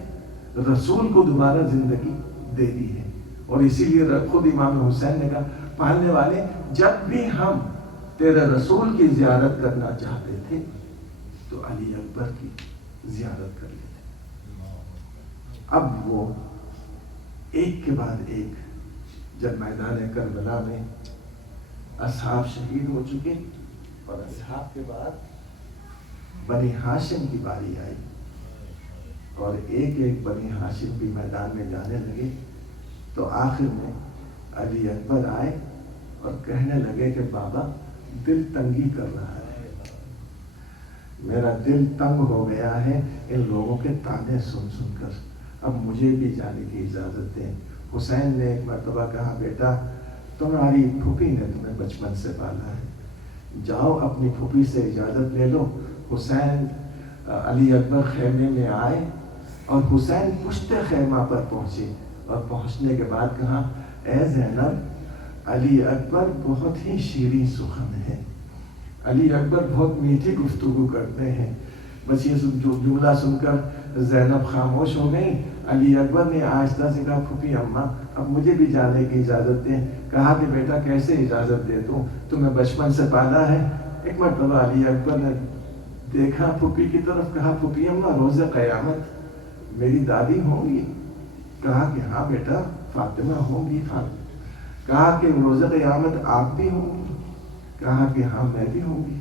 رسول کو دوبارہ زندگی دے دی ہے. اور اسی لیے خود امام حسین نے کہا، پالنے والے جب بھی ہم تیرے رسول کی زیارت کرنا چاہتے تھے تو علی اکبر کی زیارت کر لیتے. اب وہ ایک کے بعد ایک جب میدان کربلا میں اصحاب شہید ہو چکے اور اصحاب کے بعد بنی ہاشم کی باری آئی اور ایک ایک بنی ہاشم بھی میدان میں جانے لگے، تو آخر میں علی اکبر آئے اور کہنے لگے کہ بابا دل تنگی کر رہا ہے، میرا دل تنگ ہو گیا ہے ان لوگوں کے تانے سن سن کر، اب مجھے بھی جانے کی اجازت دیں. حسین نے ایک مرتبہ کہا، بیٹا تمہاری پھوپھی نے تمہیں بچپن سے پالا ہے، جاؤ اپنی پھوپھی سے اجازت لے لو. حسین علی اکبر خیمے میں آئے اور حسین پشت خیمہ پر پہنچے اور پہنچنے کے بعد کہا، اے زینب علی اکبر بہت ہی شیریں سخن ہے، علی اکبر بہت میٹھی گفتگو کرتے ہیں. بس یہ جملہ سن کر زینب خاموش ہو گئی. علی اکبر نے آہستہ سے کہا، پھوپھی اماں اب مجھے بھی جانے کی اجازت دیں. کہا کہ بیٹا کیسے اجازت دے دوں، تمہیں بچپن سے پالا ہے. ایک مرتبہ علی اکبر نے دیکھا پھوپھی کی طرف، کہا، پھوپھی اماں روز قیامت میری دادی ہوں گی؟ کہا کہ ہاں بیٹا فاطمہ ہوں گی. کہا کہ روز قیامت آپ بھی ہوں گی؟ کہا کہ ہاں میں بھی ہوں گی.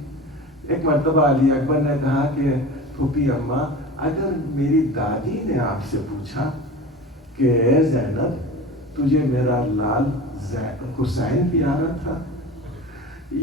ایک مرتبہ علی اکبر نے کہا کہ پھوپھی اماں اگر میری دادی نے آپ سے پوچھا کہ اے زینب تجھے میرا لال حسین پیارا تھا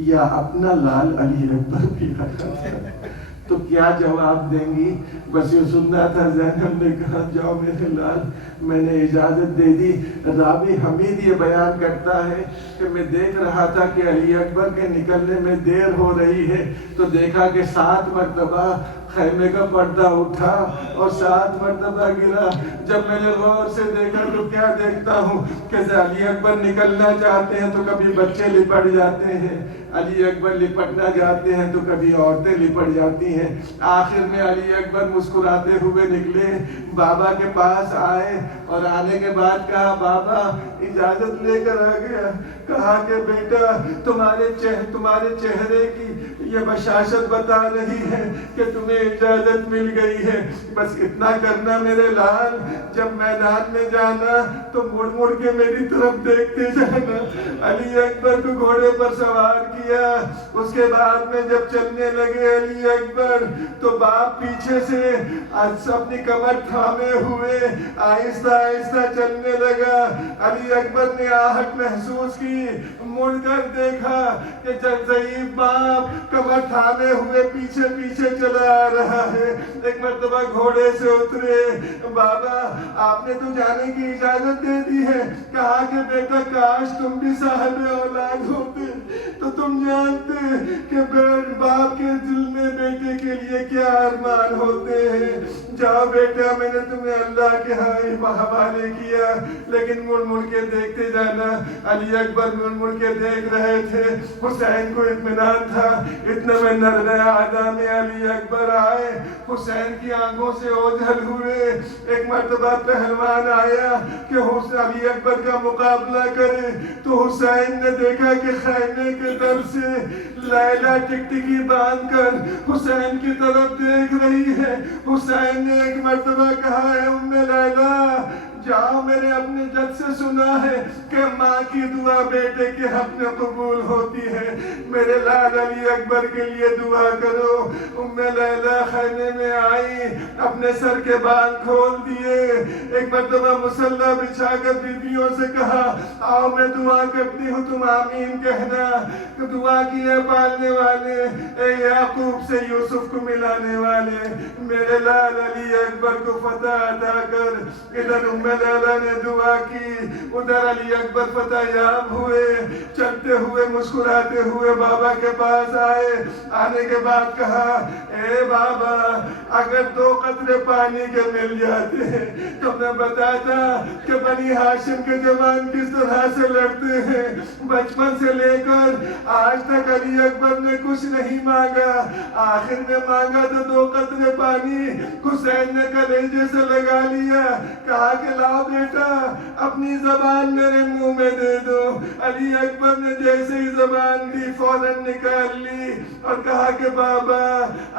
یا اپنا لال علی اکبر پیارا تھا تو کیا جواب دیں گی؟ بس یہ سننا تھا. زینب نے کہا، جاؤ میرے لال، میں نے اجازت دے دی. راوی حمید یہ بیان کرتا ہے کہ میں دیکھ رہا تھا کہ علی اکبر کے نکلنے میں دیر ہو رہی ہے، تو دیکھا کہ 7 مرتبہ خیمے کا پردہ اٹھا اور 7 مرتبہ گرا. جب میں نے غور سے دیکھا تو کیا دیکھتا ہوں کہ علی اکبر نکلنا چاہتے ہیں تو کبھی بچے لپٹ جاتے ہیں، علی اکبر لپٹنا چاہتے ہیں تو کبھی عورتیں لپٹ جاتی ہیں. آخر میں علی اکبر مسکراتے ہوئے نکلے، بابا کے پاس آئے اور آنے کے بعد کہا، بابا اجازت لے کر آ گیا. کہا کہ بیٹا تمہارے چہرے کی یہ بشاشت بتا رہی ہے کہ تمہیں اجازت مل گئی ہے. بس اتنا کرنا میرے لال, جب میدان میں جانا تو مڑ مڑ کے میری طرف دیکھتے جانا. علی اکبر کو گھوڑے پر سوار کیا. اس کے بعد میں جب چلنے لگے علی اکبر تو باپ پیچھے سے اپنی کمر تھامے ہوئے آہستہ آہستہ چلنے لگا. علی اکبر نے آہٹ محسوس کی, مڑ کر دیکھا کہ جب ضعیف باپ کمر تھامے ہوئے پیچھے پیچھے چلا آ رہا ہے. ایک مرتبہ گھوڑے سے اترے. بابا آپ نے تو جانے کی اجازت دے دی ہے. کہا کہ بیٹا کاش تم بھی صاحب اولاد ہوتے تو تم جانتے کہ باپ کے دل میں بیٹے کے لیے کیا ارمان ہوتے ہیں. جاؤ بیٹا, میں نے تمہیں اللہ کے حوالے کیا, لیکن مڑ مڑ کے دیکھتے جانا. علی اکبر مڑ مڑ کے دیکھ رہے تھے. حسین کو اطمینان تھا. اتنے میں نرم ادا میں علی اکبر آئے, حسین کی آنکھوں سے اوجھل ہوئے. ایک مرتبہ پہلوان آیا کہ حسین علی اکبر کا مقابلہ کرے تو حسین نے دیکھا کہ خیمے کے در سے لیلا ٹکٹکی باندھ کر حسین کی طرف دیکھ رہی ہے. حسین نے ایک مرتبہ کہا ہے ام لیلا جاؤ, میں نے اپنے جد سے سنا ہے کہ ماں کی دعا بیٹے کے حق میں قبول ہوتی ہے. میرے لال علی اکبر کے لیے دعا کرو. ام لیلا خیمے میں آئی, اپنے سر کے بال کھول دیے. ایک مرتبہ مسلح بچھا کر بیویوں سے کہا آؤ میں دعا کرتی ہوں, تم آمین کہنا. دعا کی ہے پالنے والے, اے یعقوب سے یوسف کو ملانے والے, میرے لال علی اکبر کو فتح عطا کر. ادھر ام لیلا نے دعا کی, ادھر علی اکبر فتح یاب ہوئے. چلتے ہوئے مسکراتے ہوئے بابا کے پاس آئے. آنے کے بعد کہا اے بابا اگر 2 قطرے پانی کے مل جاتے تو میں بتاتا کہ بنی ہاشم کے جوان کس طرح سے لڑتے ہیں. بچپن سے لے کر آج تک علی اکبر نے کچھ نہیں مانگا, آخر میں مانگا تو 2 قطرے پانی. حسین نے کلیجے سے لگا لیا, کہا کہ لاؤ بیٹا اپنی زبان میرے منہ میں دے دو. علی اکبر نے جیسے ہی زبان دی فوراً نکال لی اور کہا کہ بابا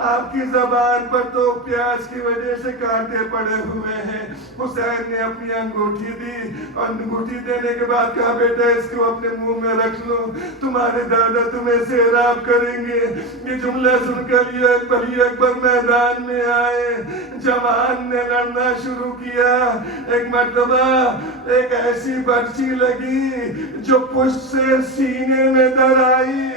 آپ کی زبان پر تو پیاس کی وجہ سے کانٹے پڑے ہوئے ہیں. حسین نے اپنی انگوٹھی دی اور انگوٹھی دینے کے بعد کہا بیٹا اس کو اپنے منہ میں رکھ لو, تمہارے دادا تمہیں سیراب کریں گے. یہ جملہ سن کر علی اکبر میدان میں آئے. جوان نے لڑنا شروع کیا. ایک مرتبہ ایک ایسی برچی لگی جو پشت سے سینے میں در آئی,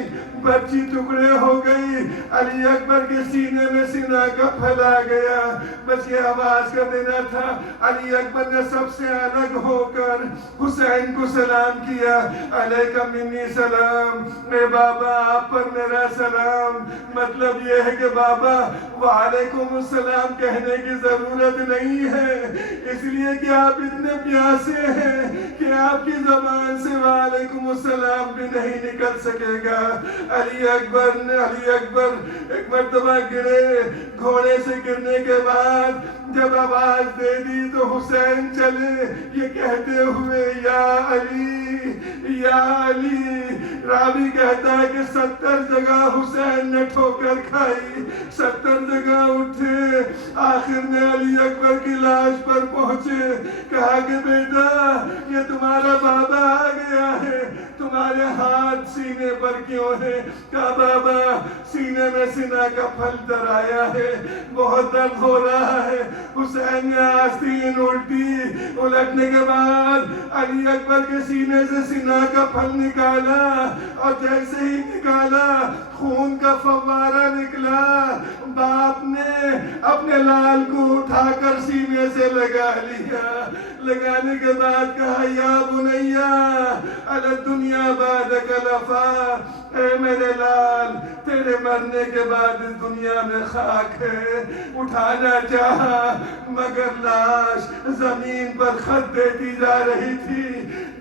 برچی ٹکڑے ہو گئی. علی اکبر کے سینے میں سینہ کا پھیلا گیا. بس یہ آواز کا دینا تھا. علی اکبر نے سب سے الگ ہو کر حسین کو سلام کیا, علیکہ منی سلام, اے بابا آپ پر میرا سلام. مطلب یہ ہے کہ بابا وعلیکم السلام کہنے کی ضرورت نہیں ہے, اس لیے کہ آپ اتنے پیاسے ہیں کہ آپ کی زبان سے وعلیکم السلام بھی نہیں نکل سکے گا. علی اکبر ایک مرتبہ گرے. گھوڑے سے گرنے کے بعد جب آواز دے دی تو حسین چلے یہ کہتے ہوئے یا علی یا علی. راوی کہتا ہے کہ 70 جگہ حسین نے ٹھوکر کھائی, 70 جگہ اٹھے, آخر میں علی اکبر کی لاش پر پہنچے. کہا کہ بیٹا یہ تمہارا بابا آ گیا ہے, تمہارے ہاتھ سینے پر کیوں ہے؟ کہا بابا سینے میں سینہ کا پھل در آیا ہے, بہت درد ہو رہا ہے. حسین نے آستین الٹنے کے بعد علی اکبر کے سینے سے سینہ کا پھل نکالا اور جیسے ہی نکالا خون کا فوارہ نکلا. باپ نے اپنے لال کو اٹھا کر سینے سے لگا لیا. لگانے کے بعد کہا یا بنیا علی الدنیا بعدک لفا, اے میرے لال تیرے مرنے کے بعد اس دنیا میں خاک ہے. اٹھانا چاہا مگر لاش زمین پر خط دیتی جا رہی تھی.